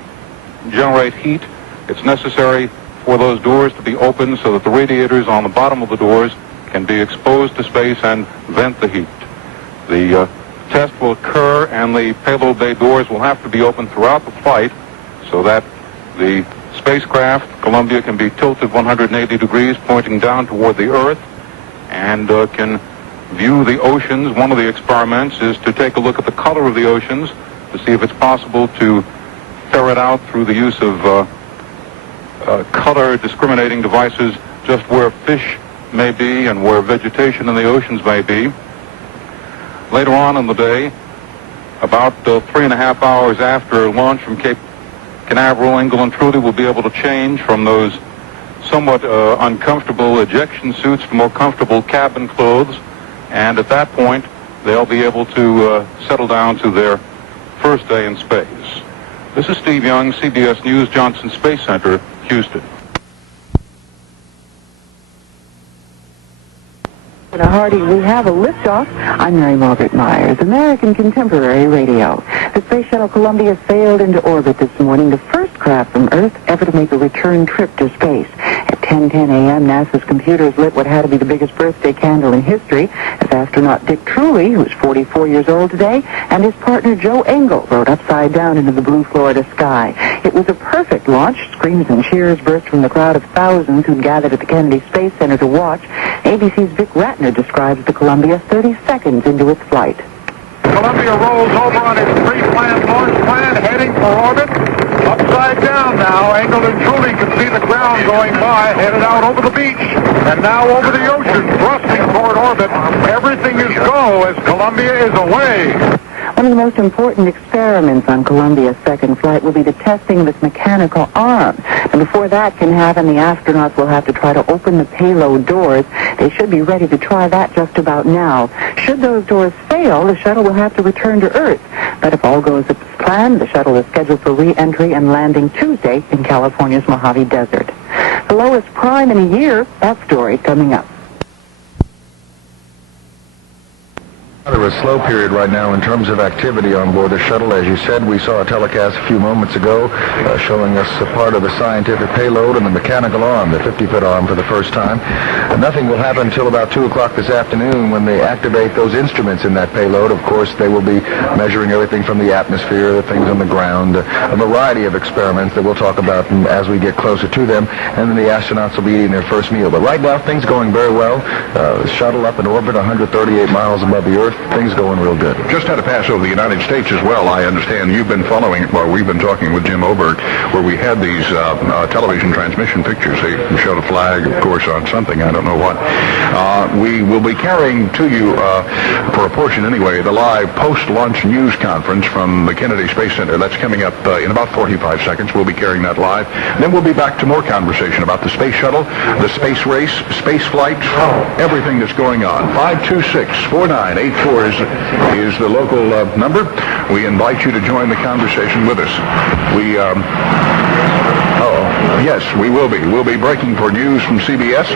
generate heat. It's necessary for those doors to be open so that the radiators on the bottom of the doors can be exposed to space and vent the heat. The test will occur, and the payload bay doors will have to be open throughout the flight so that the spacecraft, Columbia, can be tilted 180 degrees, pointing down toward the Earth, and can view the oceans. One of the experiments is to take a look at the color of the oceans to see if it's possible to ferret out through the use of color discriminating devices just where fish may be and where vegetation in the oceans may be. Later on in the day, about 3.5 hours after launch from Cape Canaveral, Engel, and Trudy will be able to change from those somewhat uncomfortable ejection suits to more comfortable cabin clothes, and at that point they'll be able to settle down to their first day in space. This is Steve Young, CBS News, Johnson Space Center, Houston. And a hearty, we have a liftoff. I'm Mary Margaret Myers, American Contemporary Radio. The Space Shuttle Columbia sailed into orbit this morning, the first craft from Earth ever to make a return trip to space. At 10:10 a.m., NASA's computers lit what had to be the biggest birthday candle in history, as astronaut Dick Truly, who's 44 years old today, and his partner Joe Engel rode upside down into the blue Florida sky. It was a perfect launch. Screams and cheers burst from the crowd of thousands who'd gathered at the Kennedy Space Center to watch. ABC's Vic Ratner describes the Columbia 30 seconds into its flight. Columbia rolls over on its pre-planned launch plan, heading for orbit. Upside down now, Engel and Truly can see the ground going by, headed out over the beach, and now over the ocean, thrusting toward orbit. Everything is go as Columbia is away. One of the most important experiments on Columbia's second flight will be the testing of its mechanical arm. And before that can happen, the astronauts will have to try to open the payload doors. They should be ready to try that just about now. Should those doors fail, the shuttle will have to return to Earth. But if all goes as planned, the shuttle is scheduled for re-entry and landing Tuesday in California's Mojave Desert. The lowest prime in a year, that story coming up. Rather a slow period right now in terms of activity on board the shuttle. As you said, we saw a telecast a few moments ago showing us a part of the scientific payload and the mechanical arm, the 50-foot arm, for the first time. Nothing will happen until about 2 o'clock this afternoon when they activate those instruments in that payload. Of course, they will be measuring everything from the atmosphere, the things on the ground, a variety of experiments that we'll talk about as we get closer to them, and then the astronauts will be eating their first meal. But right now, things going very well. The shuttle up in orbit 138 miles above the Earth. Things going real good. Just had to pass over the United States as well. I understand you've been following it, we've been talking with Jim Oberg, where we had these television transmission pictures. They showed a flag, of course, on something, I don't know what. We will be carrying to you, for a portion anyway, the live post-launch news conference from the Kennedy Space Center. That's coming up in about 45 seconds. We'll be carrying that live. Then we'll be back to more conversation about the space shuttle, the space race, space flight, everything that's going on. 526-4984 is the local number. We invite you to join the conversation with us. Yes, we will be. We'll be breaking for news from CBS.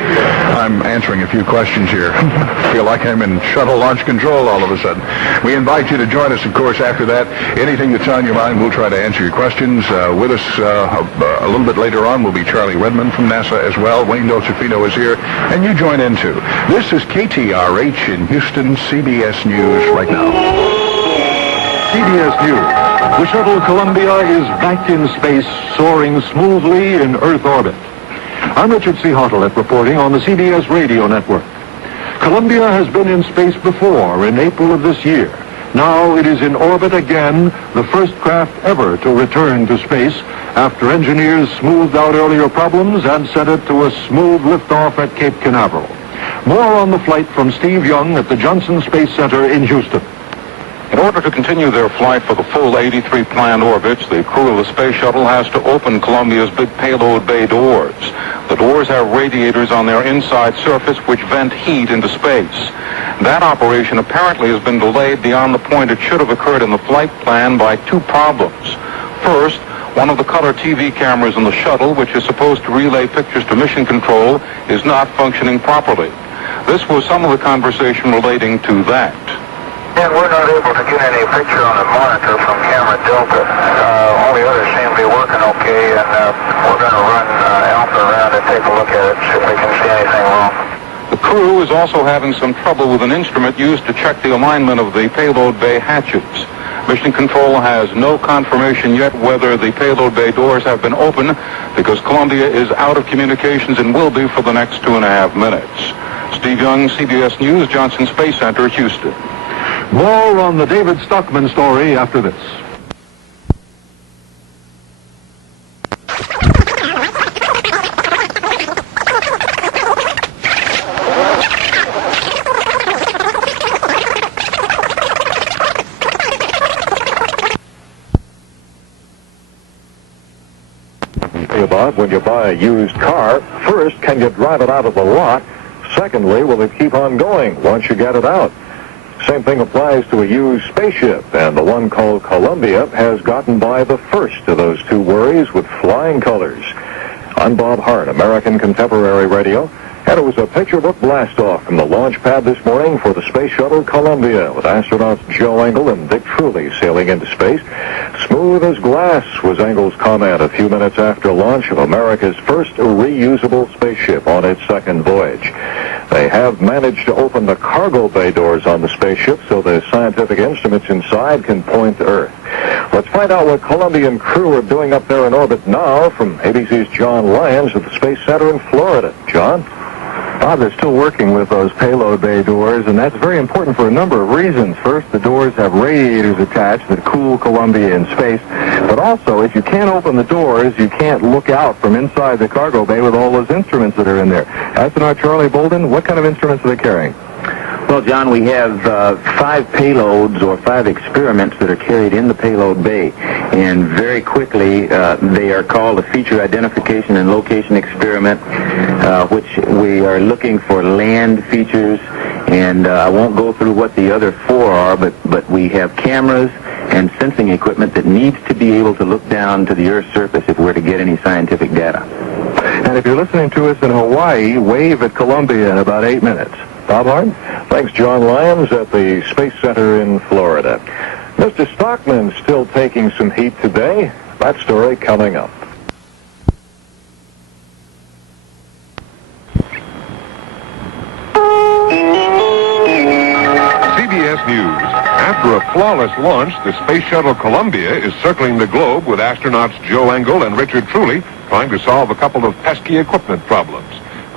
I'm answering a few questions here. I feel like I'm in shuttle launch control all of a sudden. We invite you to join us, of course, after that. Anything that's on your mind, we'll try to answer your questions. With us a little bit later on will be Charlie Redmond from NASA as well. Wayne Dolcefino is here, and you join in too. This is KTRH in Houston, CBS News right now. CBS News. The shuttle Columbia is back in space, soaring smoothly in Earth orbit. I'm Richard C. Hartlett reporting on the CBS radio network. Columbia has been in space before in April of this year. Now it is in orbit again, the first craft ever to return to space after engineers smoothed out earlier problems and sent it to a smooth liftoff at Cape Canaveral. More on the flight from Steve Young at the Johnson Space Center in Houston. In order to continue their flight for the full 83 planned orbits, the crew of the space shuttle has to open Columbia's big payload bay doors. The doors have radiators on their inside surface which vent heat into space. That operation apparently has been delayed beyond the point it should have occurred in the flight plan by 2 problems. First, one of the color TV cameras in the shuttle, which is supposed to relay pictures to mission control, is not functioning properly. This was some of the conversation relating to that. And we're not able to get any picture on the monitor from camera Delta. All the others seem to be working okay, and we're going to run Alpha around and take a look at it, see if we can see anything wrong. The crew is also having some trouble with an instrument used to check the alignment of the payload bay hatches. Mission Control has no confirmation yet whether the payload bay doors have been open, because Columbia is out of communications and will be for the next 2.5 minutes. Steve Young, CBS News, Johnson Space Center, Houston. More on the David Stockman story after this. worry about when you buy a used car. First, can you drive it out of the lot? Secondly, will it keep on going once you get it out? Same thing applies to a used spaceship, and the one called Columbia has gotten by the first of those two worries with flying colors. I'm Bob Hart, American Contemporary Radio, and it was a picture book blast-off from the launch pad this morning for the Space Shuttle Columbia, with astronauts Joe Engle and Dick Truly sailing into space. Smooth as glass was Engle's comment a few minutes after launch of America's first reusable spaceship on its second voyage. They have managed to open the cargo bay doors on the spaceship so the scientific instruments inside can point to Earth. Let's find out what Columbia and crew are doing up there in orbit now from ABC's John Lyons at the Space Center in Florida. John? Bob, they're still working with those payload bay doors, and that's very important for a number of reasons. First, the doors have radiators attached that cool Columbia in space, but also, if you can't open the doors, you can't look out from inside the cargo bay with all those instruments that are in there. Astronaut Charlie Bolden, what kind of instruments are they carrying? Well, John, we have 5 payloads or 5 experiments that are carried in the payload bay. And very quickly, they are called a feature identification and location experiment, which we are looking for land features. And I won't go through what the other 4 are, but we have cameras and sensing equipment that needs to be able to look down to the Earth's surface if we're to get any scientific data. And if you're listening to us in Hawaii, wave at Columbia in about 8 minutes. Bob Hart? Thanks, John Lyons at the Space Center in Florida. Mr. Stockman's still taking some heat today. That story coming up. CBS News. After a flawless launch, the Space Shuttle Columbia is circling the globe with astronauts Joe Engle and Richard Truly trying to solve a couple of pesky equipment problems.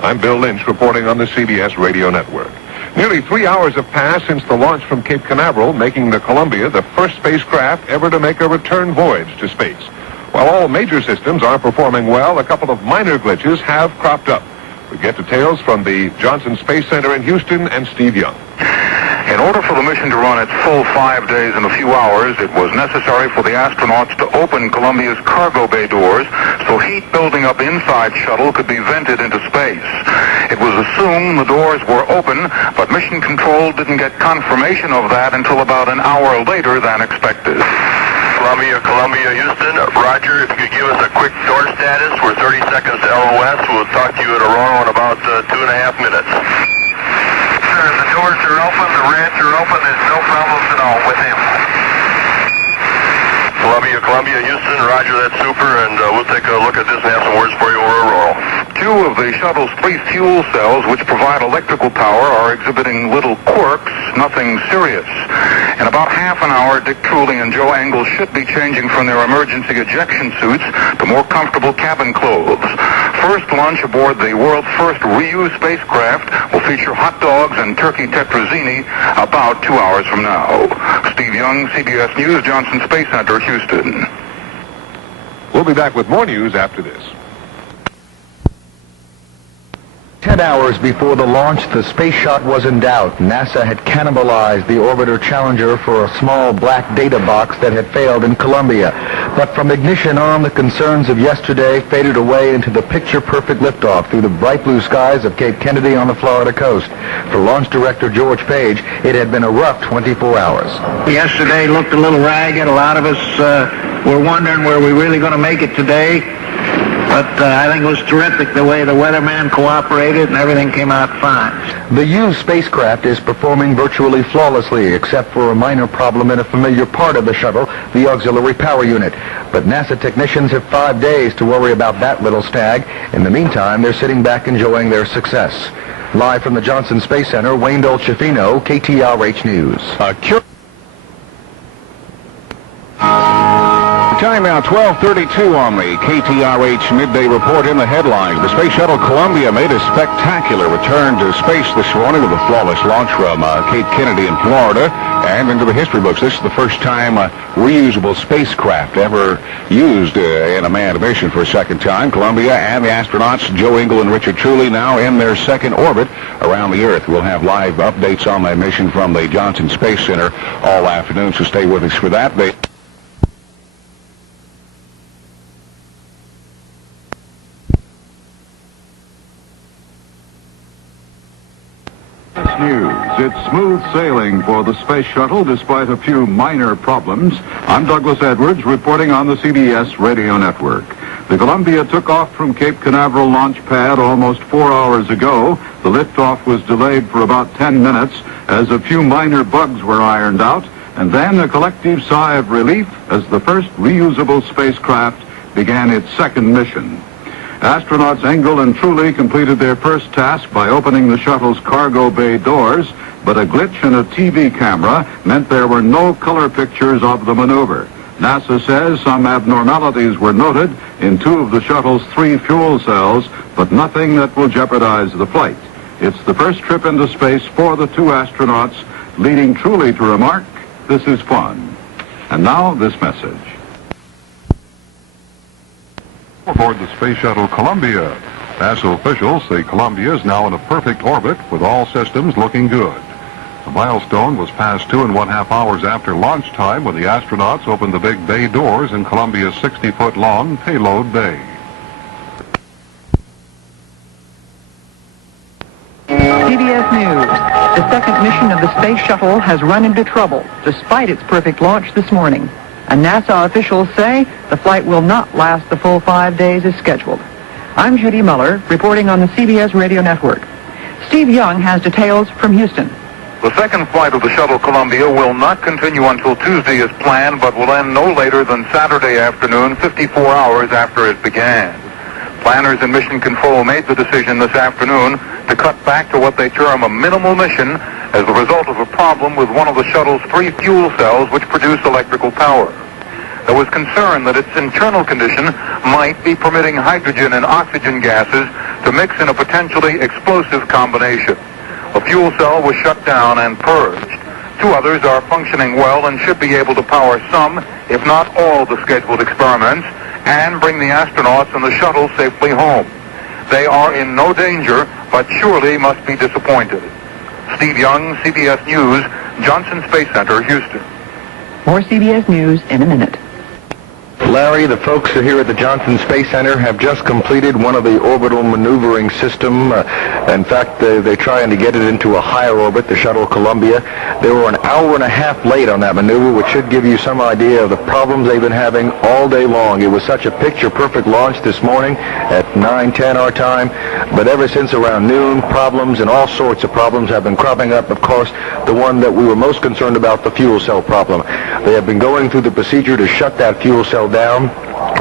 I'm Bill Lynch reporting on the CBS Radio Network. Nearly 3 hours have passed since the launch from Cape Canaveral, making the Columbia the first spacecraft ever to make a return voyage to space. While all major systems are performing well, a couple of minor glitches have cropped up. We get details from the Johnson Space Center in Houston and Steve Young. In order for the mission to run its full 5 days and a few hours, it was necessary for the astronauts to open Columbia's cargo bay doors so heat building up inside shuttle could be vented into space. It was assumed the doors were open, but Mission Control didn't get confirmation of that until about an hour later than expected. Columbia, Houston. Roger, if you could give us a quick door status. We're 30 seconds to LOS. We'll talk to you at Aurora in about 2.5 minutes. The doors are open, the rats are open, there's no problems at all with him. Columbia, Houston, roger, that's super, and we'll take a look at this and have some words for you over Aurora. 2 of the shuttle's 3 fuel cells, which provide electrical power, are exhibiting little quirks, nothing serious. In about half an hour, Dick Truly and Joe Engle should be changing from their emergency ejection suits to more comfortable cabin clothes. First lunch aboard the world's first reused spacecraft will feature hot dogs and turkey tetrazzini about 2 hours from now. Steve Young, CBS News, Johnson Space Center, Houston. We'll be back with more news after this. 10 hours before the launch, the space shot was in doubt. NASA had cannibalized the orbiter Challenger for a small black data box that had failed in Columbia. But from ignition on, the concerns of yesterday faded away into the picture-perfect liftoff through the bright blue skies of Cape Kennedy on the Florida coast. For launch director George Page, it had been a rough 24 hours. Yesterday looked a little ragged. A lot of us were wondering, were we really going to make it today? But I think it was terrific the way the weatherman cooperated and everything came out fine. The used spacecraft is performing virtually flawlessly, except for a minor problem in a familiar part of the shuttle, the auxiliary power unit. But NASA technicians have 5 days to worry about that little snag. In the meantime, they're sitting back enjoying their success. Live from the Johnson Space Center, Wayne Dolcefino, KTRH News. Time now, 12:32 on the KTRH Midday Report. In the headlines, the Space Shuttle Columbia made a spectacular return to space this morning with a flawless launch from Cape Kennedy in Florida and into the history books. This is the first time a reusable spacecraft ever used in a manned mission for a second time. Columbia and the astronauts Joe Engle and Richard Truly now in their second orbit around the Earth. We'll have live updates on that mission from the Johnson Space Center all afternoon, so stay with us for that. CBS News. It's smooth sailing for the space shuttle despite a few minor problems. I'm Douglas Edwards reporting on the CBS radio network. The Columbia took off from Cape Canaveral launch pad almost 4 hours ago. The liftoff was delayed for about 10 minutes as a few minor bugs were ironed out, and then a collective sigh of relief as the first reusable spacecraft began its second mission. Astronauts Engel and Truly completed their first task by opening the shuttle's cargo bay doors, but a glitch in a TV camera meant there were no color pictures of the maneuver. NASA says some abnormalities were noted in 2 of the shuttle's 3 fuel cells, but nothing that will jeopardize the flight. It's the first trip into space for the 2 astronauts, leading Truly to remark, "This is fun." And now, this message. Aboard the Space Shuttle Columbia. NASA officials say Columbia is now in a perfect orbit with all systems looking good. The milestone was passed 2.5 hours after launch time when the astronauts opened the big bay doors in Columbia's 60-foot-long payload bay. CBS News. The second mission of the Space Shuttle has run into trouble despite its perfect launch this morning. And NASA officials say the flight will not last the full 5 days as scheduled. I'm Judy Muller, reporting on the CBS radio network. Steve Young has details from Houston. The second flight of the shuttle Columbia will not continue until Tuesday as planned, but will end no later than Saturday afternoon, 54 hours after it began. Planners in Mission Control made the decision this afternoon to cut back to what they term a minimal mission as a result of a problem with one of the shuttle's 3 fuel cells which produce electrical power. There was concern that its internal condition might be permitting hydrogen and oxygen gases to mix in a potentially explosive combination. A fuel cell was shut down and purged. 2 others are functioning well and should be able to power some, if not all, the scheduled experiments and bring the astronauts and the shuttle safely home. They are in no danger, but surely must be disappointed. Steve Young, CBS News, Johnson Space Center, Houston. More CBS News in a minute. Larry, the folks here at the Johnson Space Center have just completed one of the orbital maneuvering system. In fact, they're trying to get it into a higher orbit, the shuttle Columbia. They were an hour and a half late on that maneuver, which should give you some idea of the problems they've been having all day long. It was such a picture-perfect launch this morning at 9:10 our time, but ever since around noon, problems and all sorts of problems have been cropping up. Of course, the one that we were most concerned about, the fuel cell problem. They have been going through the procedure to shut that fuel cell down,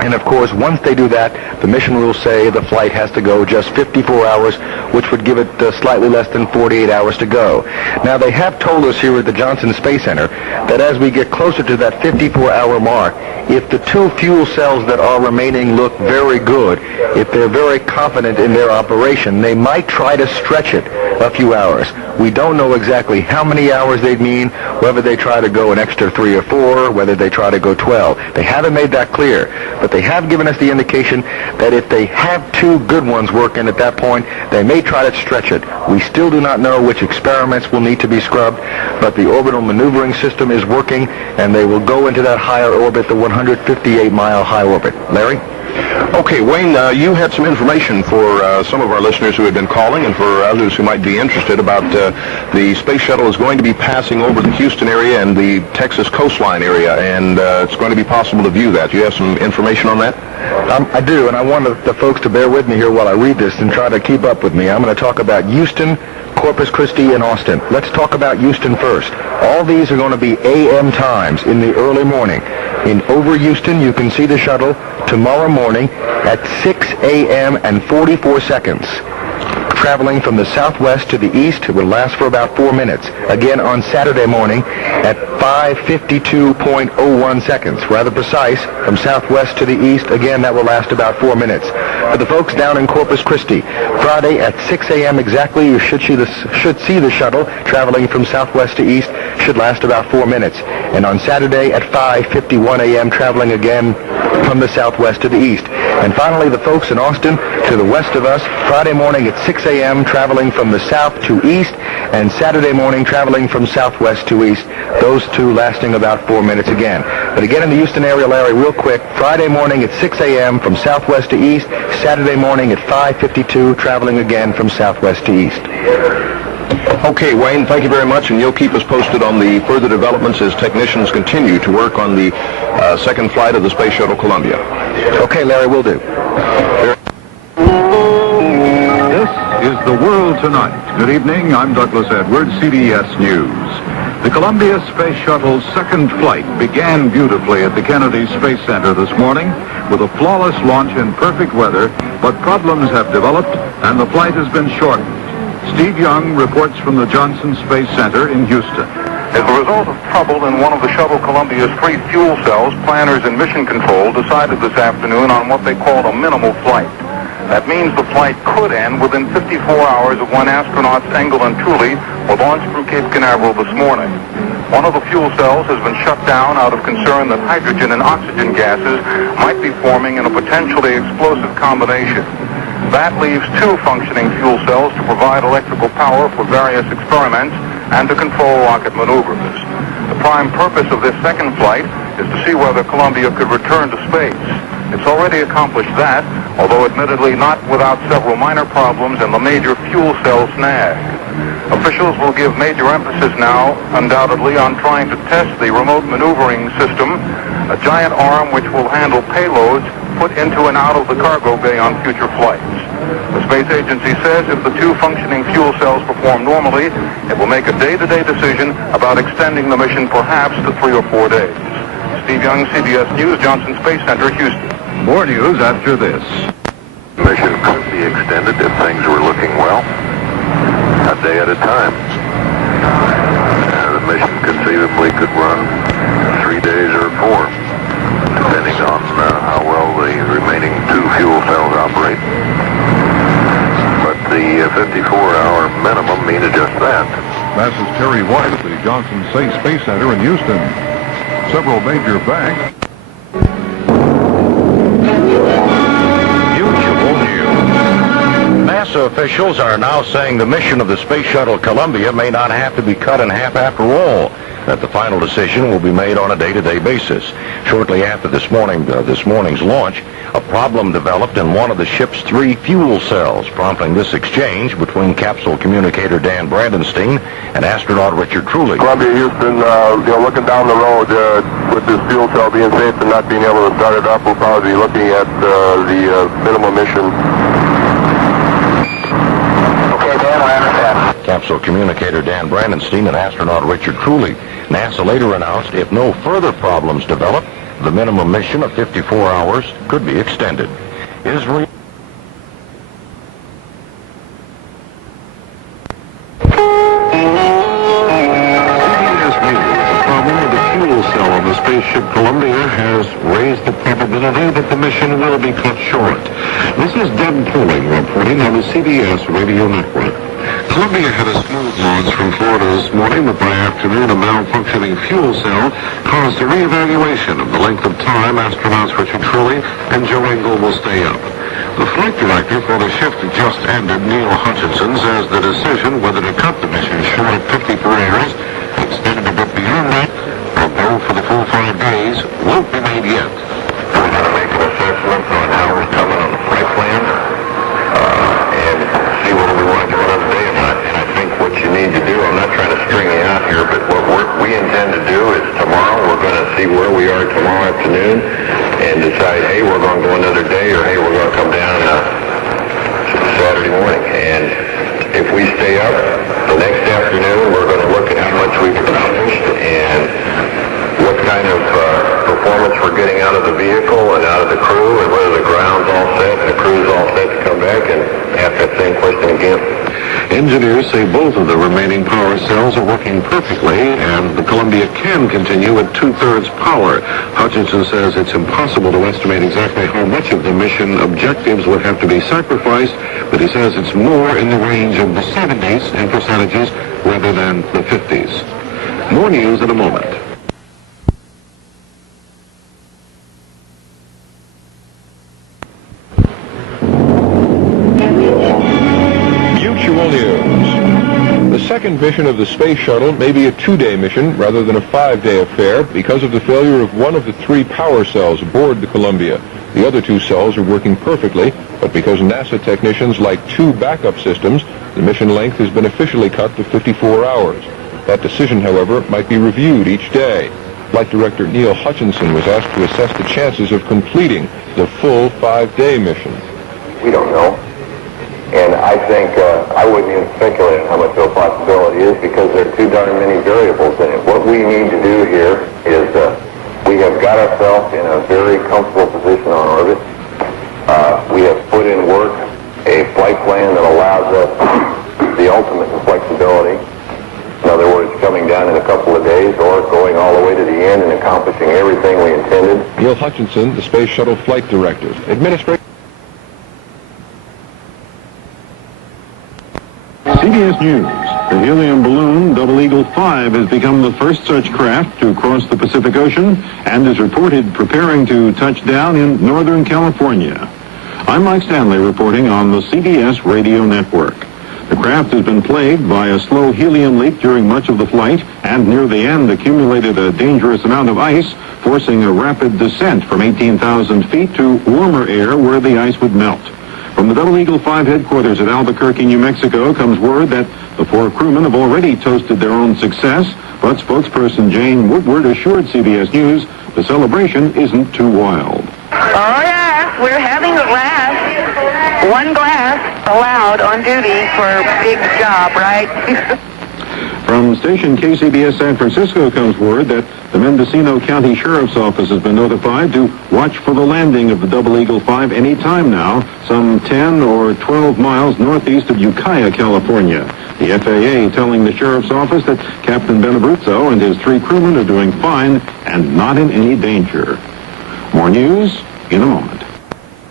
and of course once they do that, the mission will say the flight has to go just 54 hours, which would give it slightly less than 48 hours to go. Now they have told us here at the Johnson Space Center that as we get closer to that 54-hour mark, if the 2 fuel cells that are remaining look very good, if they're very confident in their operation, they might try to stretch it a few hours. We don't know exactly how many hours they'd mean, whether they try to go an extra 3 or 4, whether they try to go 12. They haven't made that clear, but they have given us the indication that if they have 2 good ones working at that point, they may try to stretch it. We still do not know which experiments will need to be scrubbed, but the orbital maneuvering system is working, and they will go into that higher orbit, the 158-mile high orbit. Larry? Okay, Wayne, you had some information for some of our listeners who had been calling and for others who might be interested about the space shuttle is going to be passing over the Houston area and the Texas coastline area, and it's going to be possible to view that. Do you have some information on that? I do, and I want the folks to bear with me here while I read this and try to keep up with me. I'm going to talk about Houston, Corpus Christi, and Austin. Let's talk about Houston first. All these are going to be AM times in the early morning. Over Houston, you can see the shuttle tomorrow morning at 6 a.m. and 44 seconds. Traveling from the southwest to the east, it will last for about 4 minutes. Again on Saturday morning at 5:52.01 seconds. Rather precise, from southwest to the east, again that will last about 4 minutes. For the folks down in Corpus Christi, Friday at 6 a.m. exactly, you should see the shuttle traveling from southwest to east, should last about 4 minutes. And on Saturday at 5:51 a.m. traveling again from the southwest to the east. And finally, the folks in Austin to the west of us, Friday morning at 6 a.m. traveling from the south to east, and Saturday morning traveling from southwest to east, those 2 lasting about 4 minutes again. But again in the Houston area, Larry, real quick, Friday morning at 6 a.m. from southwest to east, Saturday morning at 5:52 traveling again from southwest to east. Okay, Wayne, thank you very much, and you'll keep us posted on the further developments as technicians continue to work on the second flight of the Space Shuttle Columbia. Okay, Larry, will do. This is The World Tonight. Good evening, I'm Douglas Edwards, CBS News. The Columbia Space Shuttle's second flight began beautifully at the Kennedy Space Center this morning with a flawless launch in perfect weather, but problems have developed and the flight has been shortened. Steve Young reports from the Johnson Space Center in Houston. As a result of trouble in one of the Shuttle Columbia's 3 fuel cells, planners in Mission Control decided this afternoon on what they called a minimal flight. That means the flight could end within 54 hours of when astronauts Engel and Trulli were launched from Cape Canaveral this morning. One of the fuel cells has been shut down out of concern that hydrogen and oxygen gases might be forming in a potentially explosive combination. That leaves 2 functioning fuel cells to provide electrical power for various experiments and to control rocket maneuvers. The prime purpose of this second flight is to see whether Columbia could return to space. It's already accomplished that, although admittedly not without several minor problems and the major fuel cell snag. Officials will give major emphasis now, undoubtedly, on trying to test the remote maneuvering system, a giant arm which will handle payloads put into and out of the cargo bay on future flights. The space agency says if the 2 functioning fuel cells perform normally, it will make a day-to-day decision about extending the mission perhaps to 3 or 4 days. Steve Young, CBS News, Johnson Space Center, Houston. More news after this. Mission could be extended if things were looking well, a day at a time. The mission conceivably could run 3 days or 4, depending on how well the remaining 2 fuel cells operate. But the 54-hour minimum means just that. This is Terry White at the Johnson Space Center in Houston. Several major banks. NASA officials are now saying the mission of the Space Shuttle Columbia may not have to be cut in half after all, that the final decision will be made on a day-to-day basis. Shortly after this morning's launch, a problem developed in one of the ship's 3 fuel cells, prompting this exchange between capsule communicator Dan Brandenstein and astronaut Richard Trulli. Columbia, Houston, looking down the road with this fuel cell being safe and not being able to start it up, we'll probably be looking at the minimum mission. Okay, Dan, I understand. Capsule communicator Dan Brandenstein and astronaut Richard Trulli. NASA later announced if no further problems develop, the minimum mission of 54 hours could be extended. Israel. Spaceship Columbia has raised the probability that the mission will be cut short. This is Deb Pulling reporting on the CBS radio network. Columbia had a smooth launch from Florida this morning, but by afternoon a malfunctioning fuel cell caused a reevaluation of the length of time astronauts Richard Trulli and Joe Engel will stay up. The flight director for the shift that just ended, Neil Hutchinson, says the decision whether to cut the mission short at 54 hours, extended a bit beyond that, or go for the full 5 days, won't be made yet. We're going to make an assessment on how we're coming on the flight plan and see whether we want to do another day or not. And I think what you need to do, I'm not trying to string you out here, but what we intend to do is tomorrow we're going to see where we are tomorrow afternoon and decide, hey, we're going to go another day, or hey, we're going to come down Saturday morning. And if we stay up the next afternoon, we're going to look at how much we've accomplished and what kind of performance we're getting out of the vehicle and out of the crew, and whether the ground's all set and the crew's all set to come back and ask that same question again. Engineers say both of the remaining power cells are working perfectly, and the Columbia can continue at 2/3 power. Hutchinson says it's impossible to estimate exactly how much of the mission objectives would have to be sacrificed, but he says it's more in the range of the 70s in percentages rather than the 50s. More news in a moment. The second mission of the Space Shuttle may be a 2-day mission rather than a 5-day affair because of the failure of one of the 3 power cells aboard the Columbia. The other two cells are working perfectly, but because NASA technicians like two backup systems, the mission length has been officially cut to 54 hours. That decision, however, might be reviewed each day. Flight Director Neil Hutchinson was asked to assess the chances of completing the full 5-day mission. We don't know. And I think I wouldn't even speculate on how much of a possibility is because there are too darn many variables in it. What we need to do here is we have got ourselves in a very comfortable position on orbit. We have put in work a flight plan that allows us the ultimate in flexibility. In other words, coming down in a couple of days or going all the way to the end and accomplishing everything we intended. Neil Hutchinson, the Space Shuttle Flight Director. CBS News. The helium balloon Double Eagle 5 has become the first such craft to cross the Pacific Ocean and is reported preparing to touch down in Northern California. I'm Mike Stanley reporting on the CBS radio network. The craft has been plagued by a slow helium leak during much of the flight and near the end accumulated a dangerous amount of ice, forcing a rapid descent from 18,000 feet to warmer air where the ice would melt. From the Double Eagle 5 headquarters at Albuquerque, New Mexico, comes word that the 4 crewmen have already toasted their own success, but spokesperson Jane Woodward assured CBS News the celebration isn't too wild. Oh, yeah, we're having a glass. 1 glass allowed on duty for a big job, right? From station KCBS San Francisco comes word that the Mendocino County Sheriff's Office has been notified to watch for the landing of the Double Eagle 5 any time now, some 10 or 12 miles northeast of Ukiah, California. The FAA telling the Sheriff's Office that Captain Benabruzzo and his 3 crewmen are doing fine and not in any danger. More news in a moment.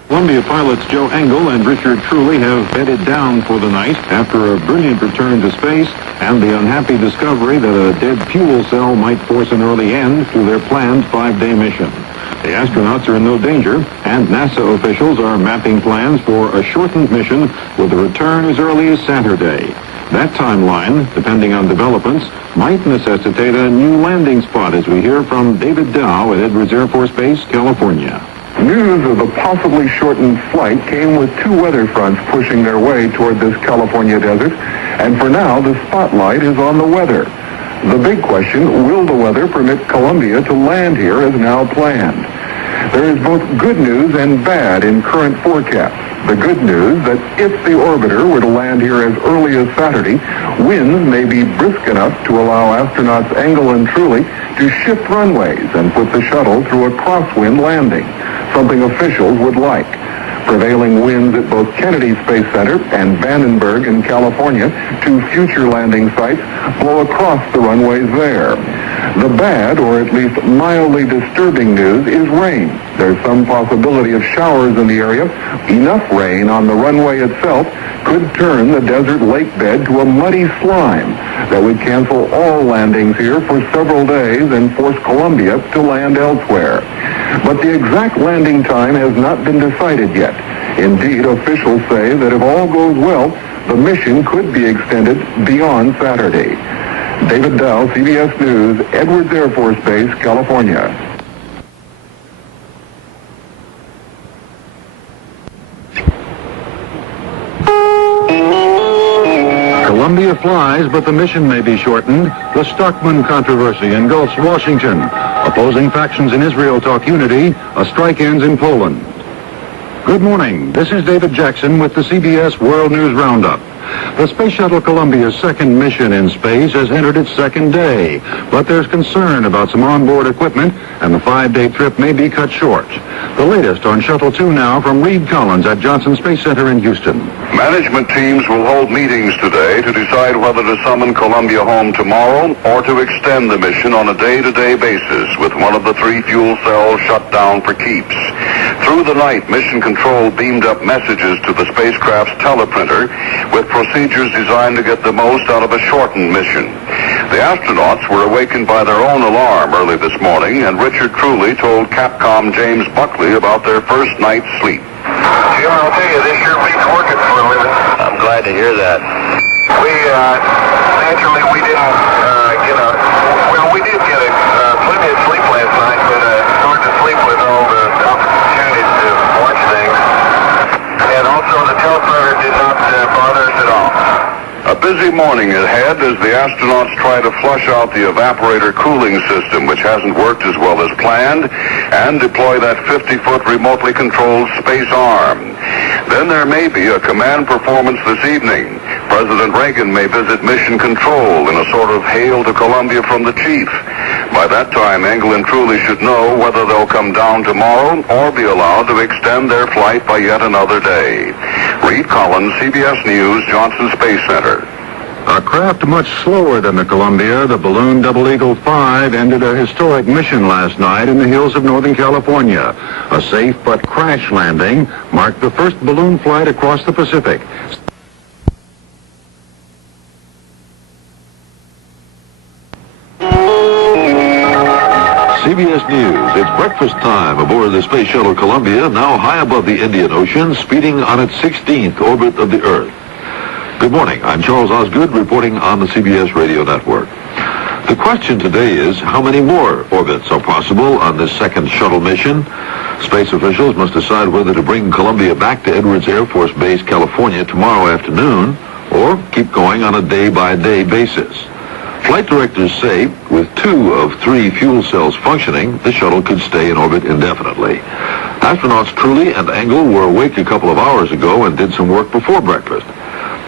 Columbia pilots Joe Engel and Richard Truly have bedded down for the night after a brilliant return to space and the unhappy discovery that a dead fuel cell might force an early end to their planned 5-day mission. The astronauts are in no danger, and NASA officials are mapping plans for a shortened mission with a return as early as Saturday. That timeline, depending on developments, might necessitate a new landing spot, as we hear from David Dow at Edwards Air Force Base, California. News of the possibly shortened flight came with 2 weather fronts pushing their way toward this California desert, and for now the spotlight is on the weather. The big question, will the weather permit Columbia to land here as now planned? There is both good news and bad in current forecasts. The good news that if the orbiter were to land here as early as Saturday, winds may be brisk enough to allow astronauts Engel and Truly to shift runways and put the shuttle through a crosswind landing, something officials would like. Prevailing winds at both Kennedy Space Center and Vandenberg in California, 2 future landing sites, blow across the runways there. The bad, or at least mildly disturbing news, is rain. There's some possibility of showers in the area. Enough rain on the runway itself could turn the desert lake bed to a muddy slime that would cancel all landings here for several days and force Columbia to land elsewhere. But the exact landing time has not been decided yet. Indeed, officials say that if all goes well, the mission could be extended beyond Saturday. David Dow, CBS News, Edwards Air Force Base, California. Columbia flies, but the mission may be shortened. The Stockman controversy engulfs Washington. Opposing factions in Israel talk unity. A strike ends in Poland. Good morning. This is David Jackson with the CBS World News Roundup. The Space Shuttle Columbia's second mission in space has entered its second day, but there's concern about some onboard equipment, and the 5-day trip may be cut short. The latest on Shuttle 2 now from Reed Collins at Johnson Space Center in Houston. Management teams will hold meetings today to decide whether to summon Columbia home tomorrow or to extend the mission on a day-to-day basis with one of the 3 fuel cells shut down for keeps. Through the night, Mission Control beamed up messages to the spacecraft's teleprinter with procedures designed to get the most out of a shortened mission. The astronauts were awakened by their own alarm early this morning, and Richard Truly told CAPCOM James Buckley about their first night's sleep. Jim, I'll tell you, this sure beats working for a living. I'm glad to hear that. Naturally, we didn't, we did get plenty of sleep last night, but it's hard to sleep with all the opportunities to morning ahead as the astronauts try to flush out the evaporator cooling system, which hasn't worked as well as planned, and deploy that 50-foot remotely controlled space arm. Then there may be a command performance this evening. President Reagan may visit Mission Control in a sort of hail to Columbia from the chief. By that time, Engel and Truly should know whether they'll come down tomorrow or be allowed to extend their flight by yet another day. Reed Collins, CBS News, Johnson Space Center. A craft much slower than the Columbia, the balloon Double Eagle 5, ended a historic mission last night in the hills of Northern California. A safe but crash landing marked the first balloon flight across the Pacific. CBS News, it's breakfast time aboard the Space Shuttle Columbia, now high above the Indian Ocean, speeding on its 16th orbit of the Earth. Good morning, I'm Charles Osgood reporting on the CBS Radio Network. The question today is, how many more orbits are possible on this second shuttle mission? Space officials must decide whether to bring Columbia back to Edwards Air Force Base, California tomorrow afternoon, or keep going on a day-by-day basis. Flight directors say with 2 of 3 fuel cells functioning, the shuttle could stay in orbit indefinitely. Astronauts Truly and Engel were awake a couple of hours ago and did some work before breakfast.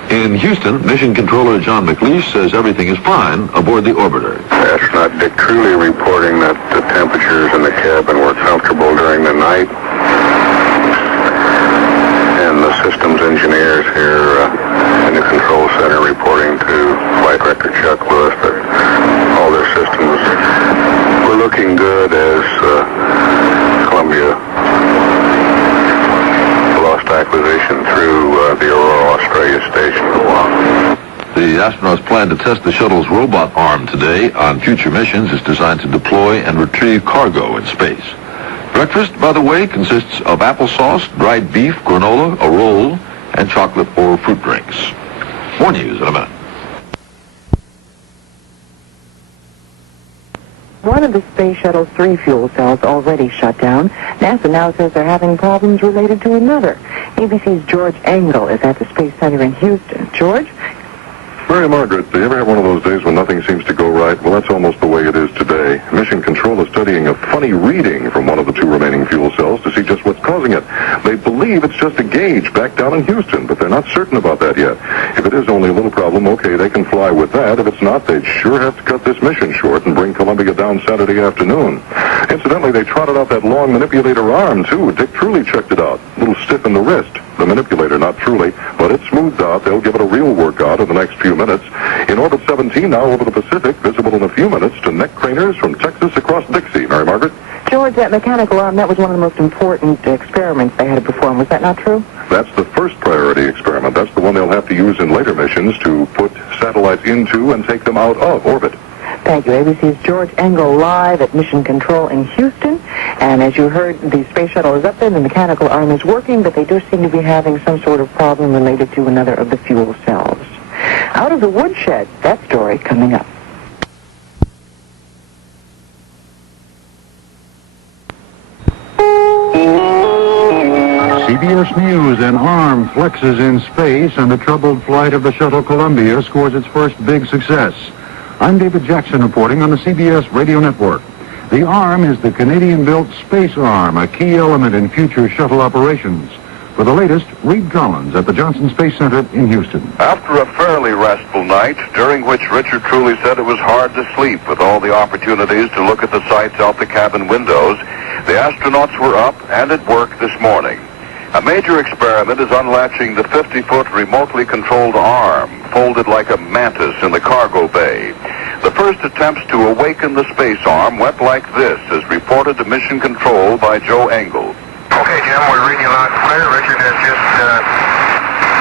In Houston, Mission Controller John McLeish says everything is fine aboard the orbiter. Astronaut Dick Truly reporting that the temperatures in the cabin were comfortable during the night. And the systems engineers here in the control center reporting to Flight Director Chuck Lewis that all their systems were looking good as Columbia lost acquisition through the Aurora, Australia station. The astronauts plan to test the shuttle's robot arm today on future missions. It's designed to deploy and retrieve cargo in space. Breakfast, by the way, consists of applesauce, dried beef, granola, a roll, and chocolate or fruit drinks. More news in a minute. One of the Space Shuttle's 3 fuel cells already shut down. NASA now says they're having problems related to another. ABC's George Engel is at the Space Center in Houston. George? Mary Margaret, do you ever have one of those days when nothing seems to go right? Well, that's almost the way it is today. Mission Control is studying a funny reading from one of the 2 remaining fuel cells to see just what's causing it. They believe it's just a gauge back down in Houston, but they're not certain about that yet. If it is only a little problem, okay, they can fly with that. If it's not, they'd sure have to cut this mission short and bring Columbia down Saturday afternoon. Incidentally, they trotted out that long manipulator arm, too. Dick Truly checked it out. A little stiff in the wrist. The manipulator, not Truly, but it smooths out. They'll give it a real workout in the next few minutes. In orbit 17 now over the Pacific, visible in a few minutes to neck craners from Texas across Dixie. Mary Margaret? George, that mechanical arm, that was one of the most important experiments they had to perform. Was that not true? That's the first priority experiment. That's the one they'll have to use in later missions to put satellites into and take them out of orbit. Thank you. ABC's George Engel live at Mission Control in Houston. And as you heard, the space shuttle is up there, the mechanical arm is working, but they do seem to be having some sort of problem related to another of the fuel cells. Out of the woodshed, that story coming up. CBS News, an arm flexes in space and the troubled flight of the shuttle Columbia scores its first big success. I'm David Jackson reporting on the CBS Radio Network. The arm is the Canadian-built Space Arm, a key element in future shuttle operations. For the latest, Reed Collins at the Johnson Space Center in Houston. After a fairly restful night, during which Richard Truly said it was hard to sleep with all the opportunities to look at the sights out the cabin windows, the astronauts were up and at work this morning. A major experiment is unlatching the 50-foot remotely controlled arm, folded like a mantis in the cargo bay. The first attempts to awaken the space arm went like this, as reported to Mission Control by Joe Engel. Okay, Jim, we're reading you loud and clear. Richard has just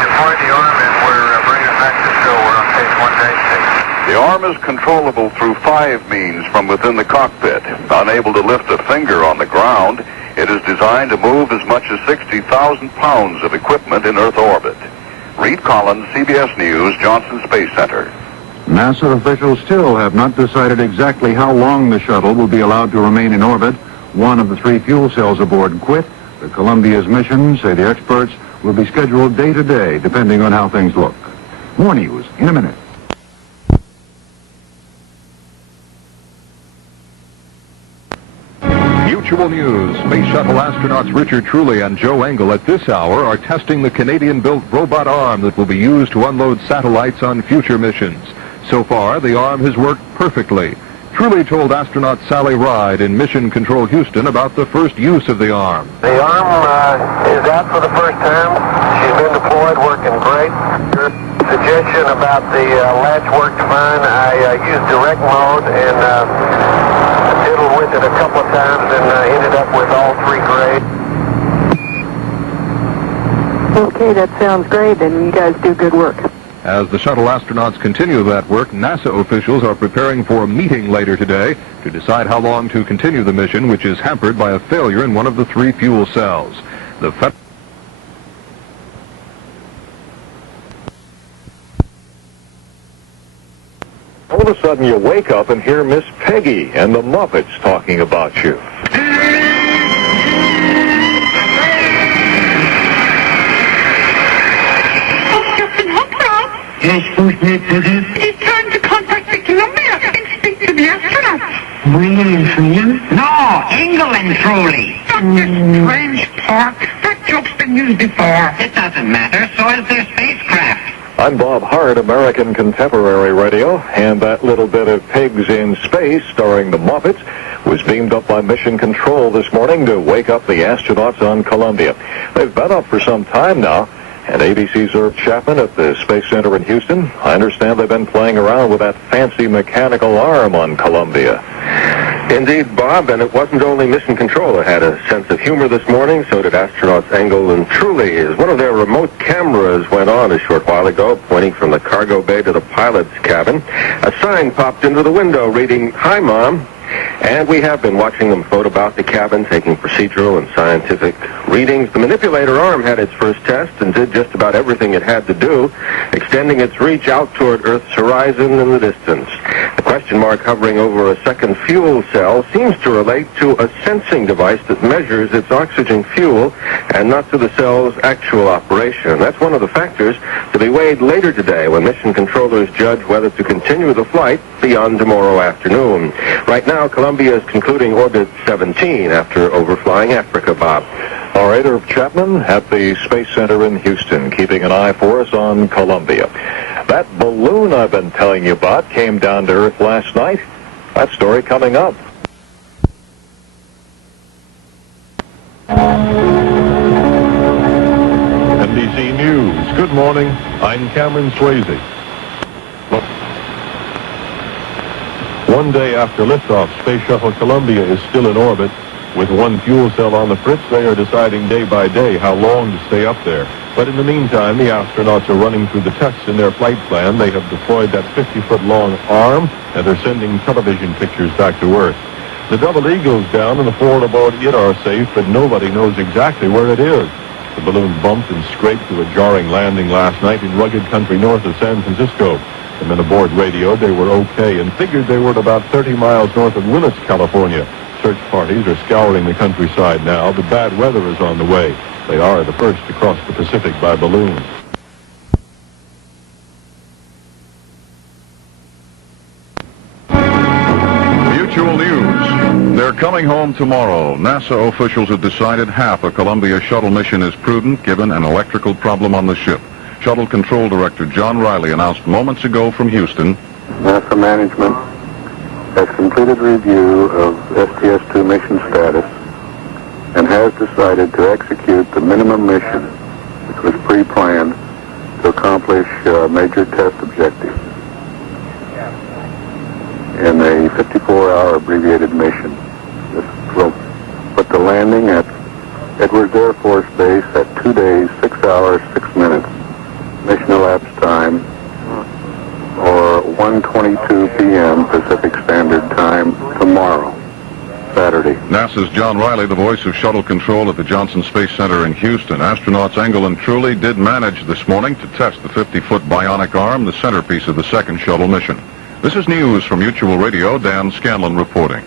deployed the arm, and we're bringing it back to still. We're on page 1-6. The arm is controllable through 5 means from within the cockpit. Unable to lift a finger on the ground, it is designed to move as much as 60,000 pounds of equipment in Earth orbit. Reed Collins, CBS News, Johnson Space Center. NASA officials still have not decided exactly how long the shuttle will be allowed to remain in orbit. One of the 3 fuel cells aboard quit. The Columbia's mission, say the experts, will be scheduled day to day, depending on how things look. More news in a minute. Mutual News. Space Shuttle astronauts Richard Truly and Joe Engel at this hour are testing the Canadian-built robot arm that will be used to unload satellites on future missions. So far, the arm has worked perfectly. Truly told astronaut Sally Ride in Mission Control Houston about the first use of the arm. The arm is out for the first time. She's been deployed, working great. Your suggestion about the latch worked fine. I used direct mode and diddled with it a couple of times and ended up with all 3 grades. Okay, that sounds great, and you guys do good work. As the shuttle astronauts continue that work, NASA officials are preparing for a meeting later today to decide how long to continue the mission, which is hampered by a failure in one of the 3 fuel cells. All of a sudden you wake up and hear Miss Peggy and the Muppets talking about you. Yes, who's there, President? It's time to contact the Columbia and speak to the astronauts. Really and truly? No, Engel and truly. Dr. Strange Park. That joke's been used before. It doesn't matter. So is their spacecraft. I'm Bob Hart, American Contemporary Radio, and that little bit of Pigs in Space starring the Muppets was beamed up by Mission Control this morning to wake up the astronauts on Columbia. They've been up for some time now. And ABC's Irv Chapman at the Space Center in Houston. I understand they've been playing around with that fancy mechanical arm on Columbia. Indeed, Bob, and it wasn't only Mission Control that had a sense of humor this morning. So did astronauts Engel and Truly, as one of their remote cameras went on a short while ago, pointing from the cargo bay to the pilot's cabin. A sign popped into the window reading, "Hi, Mom." And we have been watching them float about the cabin, taking procedural and scientific readings. The manipulator arm had its first test and did just about everything it had to do, extending its reach out toward Earth's horizon in the distance. The question mark hovering over a second fuel cell seems to relate to a sensing device that measures its oxygen fuel and not to the cell's actual operation. That's one of the factors to be weighed later today when mission controllers judge whether to continue the flight beyond tomorrow afternoon. Right now, Columbia is concluding Orbit 17 after overflying Africa, Bob. All right, Irv Chapman at the Space Center in Houston, keeping an eye for us on Columbia. That balloon I've been telling you about came down to Earth last night. That story coming up. NBC News. Good morning. I'm Cameron Swayze. One day after liftoff, Space Shuttle Columbia is still in orbit. With 1 fuel cell on the fritz, they are deciding day by day how long to stay up there. But in the meantime, the astronauts are running through the tests in their flight plan. They have deployed that 50-foot-long arm, and they're sending television pictures back to Earth. The double eagle's down, and the 4 aboard it are safe, but nobody knows exactly where it is. The balloon bumped and scraped to a jarring landing last night in rugged country north of San Francisco. The men aboard radioed they were okay and figured they were at about 30 miles north of Willits, California. Search parties are scouring the countryside now. The bad weather is on the way. They are the first to cross the Pacific by balloon. Mutual News. They're coming home tomorrow. NASA officials have decided half a Columbia shuttle mission is prudent given an electrical problem on the ship. Shuttle Control Director John Riley announced moments ago from Houston. NASA management has completed review of STS-2 mission status and has decided to execute the minimum mission, which was pre-planned, to accomplish major test objectives in a 54-hour abbreviated mission. This will put the landing at Edwards Air Force Base at 2 days, 6 hours, 6 minutes. Mission elapsed time, or 1:22 p.m. Pacific Standard Time tomorrow, Saturday. NASA's John Riley, the voice of shuttle control at the Johnson Space Center in Houston. Astronauts Engel and Truly did manage this morning to test the 50-foot bionic arm, the centerpiece of the second shuttle mission. This is news from Mutual Radio. Dan Scanlon reporting.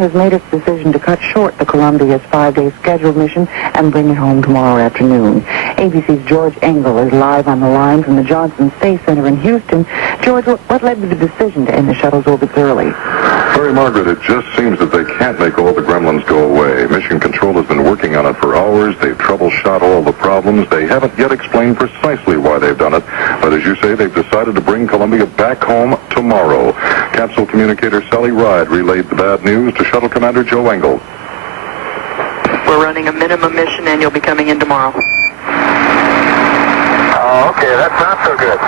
has made its decision to cut short the Columbia's 5-day scheduled mission and bring it home tomorrow afternoon. ABC's George Engel is live on the line from the Johnson Space Center in Houston. George, what led to the decision to end the shuttle's orbits early? Mary Margaret, it just seems that they can't make all the gremlins go away. Mission Control has been working on it for hours. They've troubleshot all the problems. They haven't yet explained precisely why they've done it. But as you say, they've decided to bring Columbia back home tomorrow. Capsule communicator Sally Ride relayed the bad news to Shuttle Commander Joe Engel. We're running a minimum mission and you'll be coming in tomorrow. Oh, okay, that's not so good.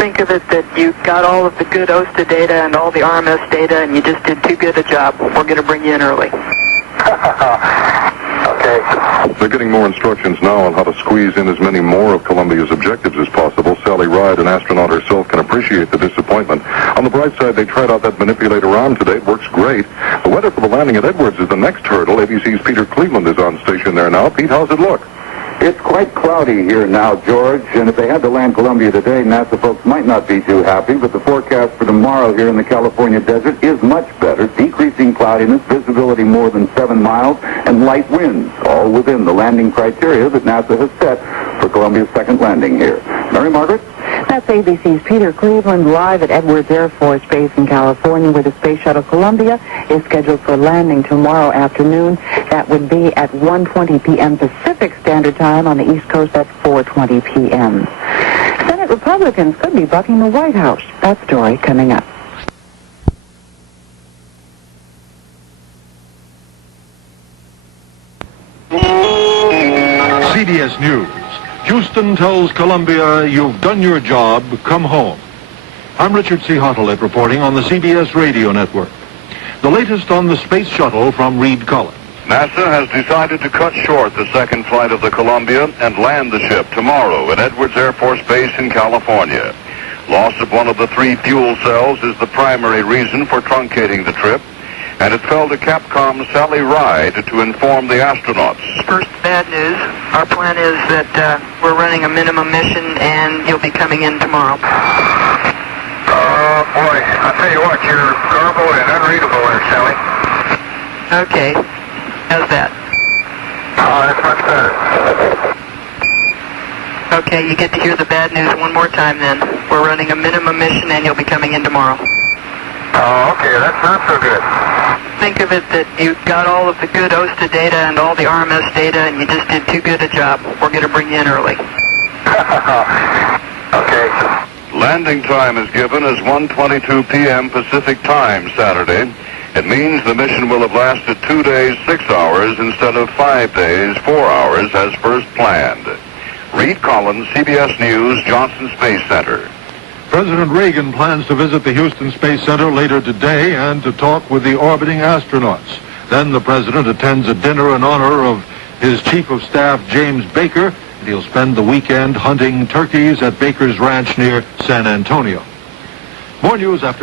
Think of it that you got all of the good OSTA data and all the RMS data and you just did too good a job. We're going to bring you in early. Okay. They're getting more instructions now on how to squeeze in as many more of Columbia's objectives as possible. Sally Ride, an astronaut herself, can appreciate the disappointment. On the bright side, they tried out that manipulator arm today. It works great. The weather for the landing at Edwards is the next hurdle. ABC's Peter Cleveland is on station there now. Pete, how's it look? It's quite cloudy here now, George, and if they had to land Columbia today, NASA folks might not be too happy, but the forecast for tomorrow here in the California desert is much better. Decreasing cloudiness, visibility more than 7 miles, and light winds, all within the landing criteria that NASA has set for Columbia's second landing here. Mary Margaret? That's ABC's Peter Cleveland live at Edwards Air Force Base in California, where the Space Shuttle Columbia is scheduled for landing tomorrow afternoon. That would be at 1:20 p.m. Pacific Standard Time, on the East Coast at 4:20 p.m. Senate Republicans could be bucking the White House. That story coming up. CBS News. Houston tells Columbia, you've done your job, come home. I'm Richard C. Hottelet reporting on the CBS Radio Network. The latest on the Space Shuttle from Reed Collins. NASA has decided to cut short the second flight of the Columbia and land the ship tomorrow at Edwards Air Force Base in Columbia. Loss of one of the 3 fuel cells is the primary reason for truncating the trip, and it fell to CAPCOM Sally Ride to inform the astronauts. First, bad news. Our plan is that we're running a minimum mission and you'll be coming in tomorrow. Oh, boy. I'll tell you what, you're garbled and unreadable there, Sally. Okay. How's that? Oh, that's much better. Okay, you get to hear the bad news one more time then. We're running a minimum mission and you'll be coming in tomorrow. Oh, okay, that's not so good. Think of it that you got all of the good OSTA data and all the RMS data and you just did too good a job. We're going to bring you in early. Okay. Landing time is given as 1:22 p.m. Pacific Time Saturday. It means the mission will have lasted 2 days, 6 hours instead of 5 days, 4 hours as first planned. Reed Collins, CBS News, Johnson Space Center. President Reagan plans to visit the Houston Space Center later today and to talk with the orbiting astronauts. Then the president attends a dinner in honor of his Chief of Staff, James Baker, and he'll spend the weekend hunting turkeys at Baker's Ranch near San Antonio. More news after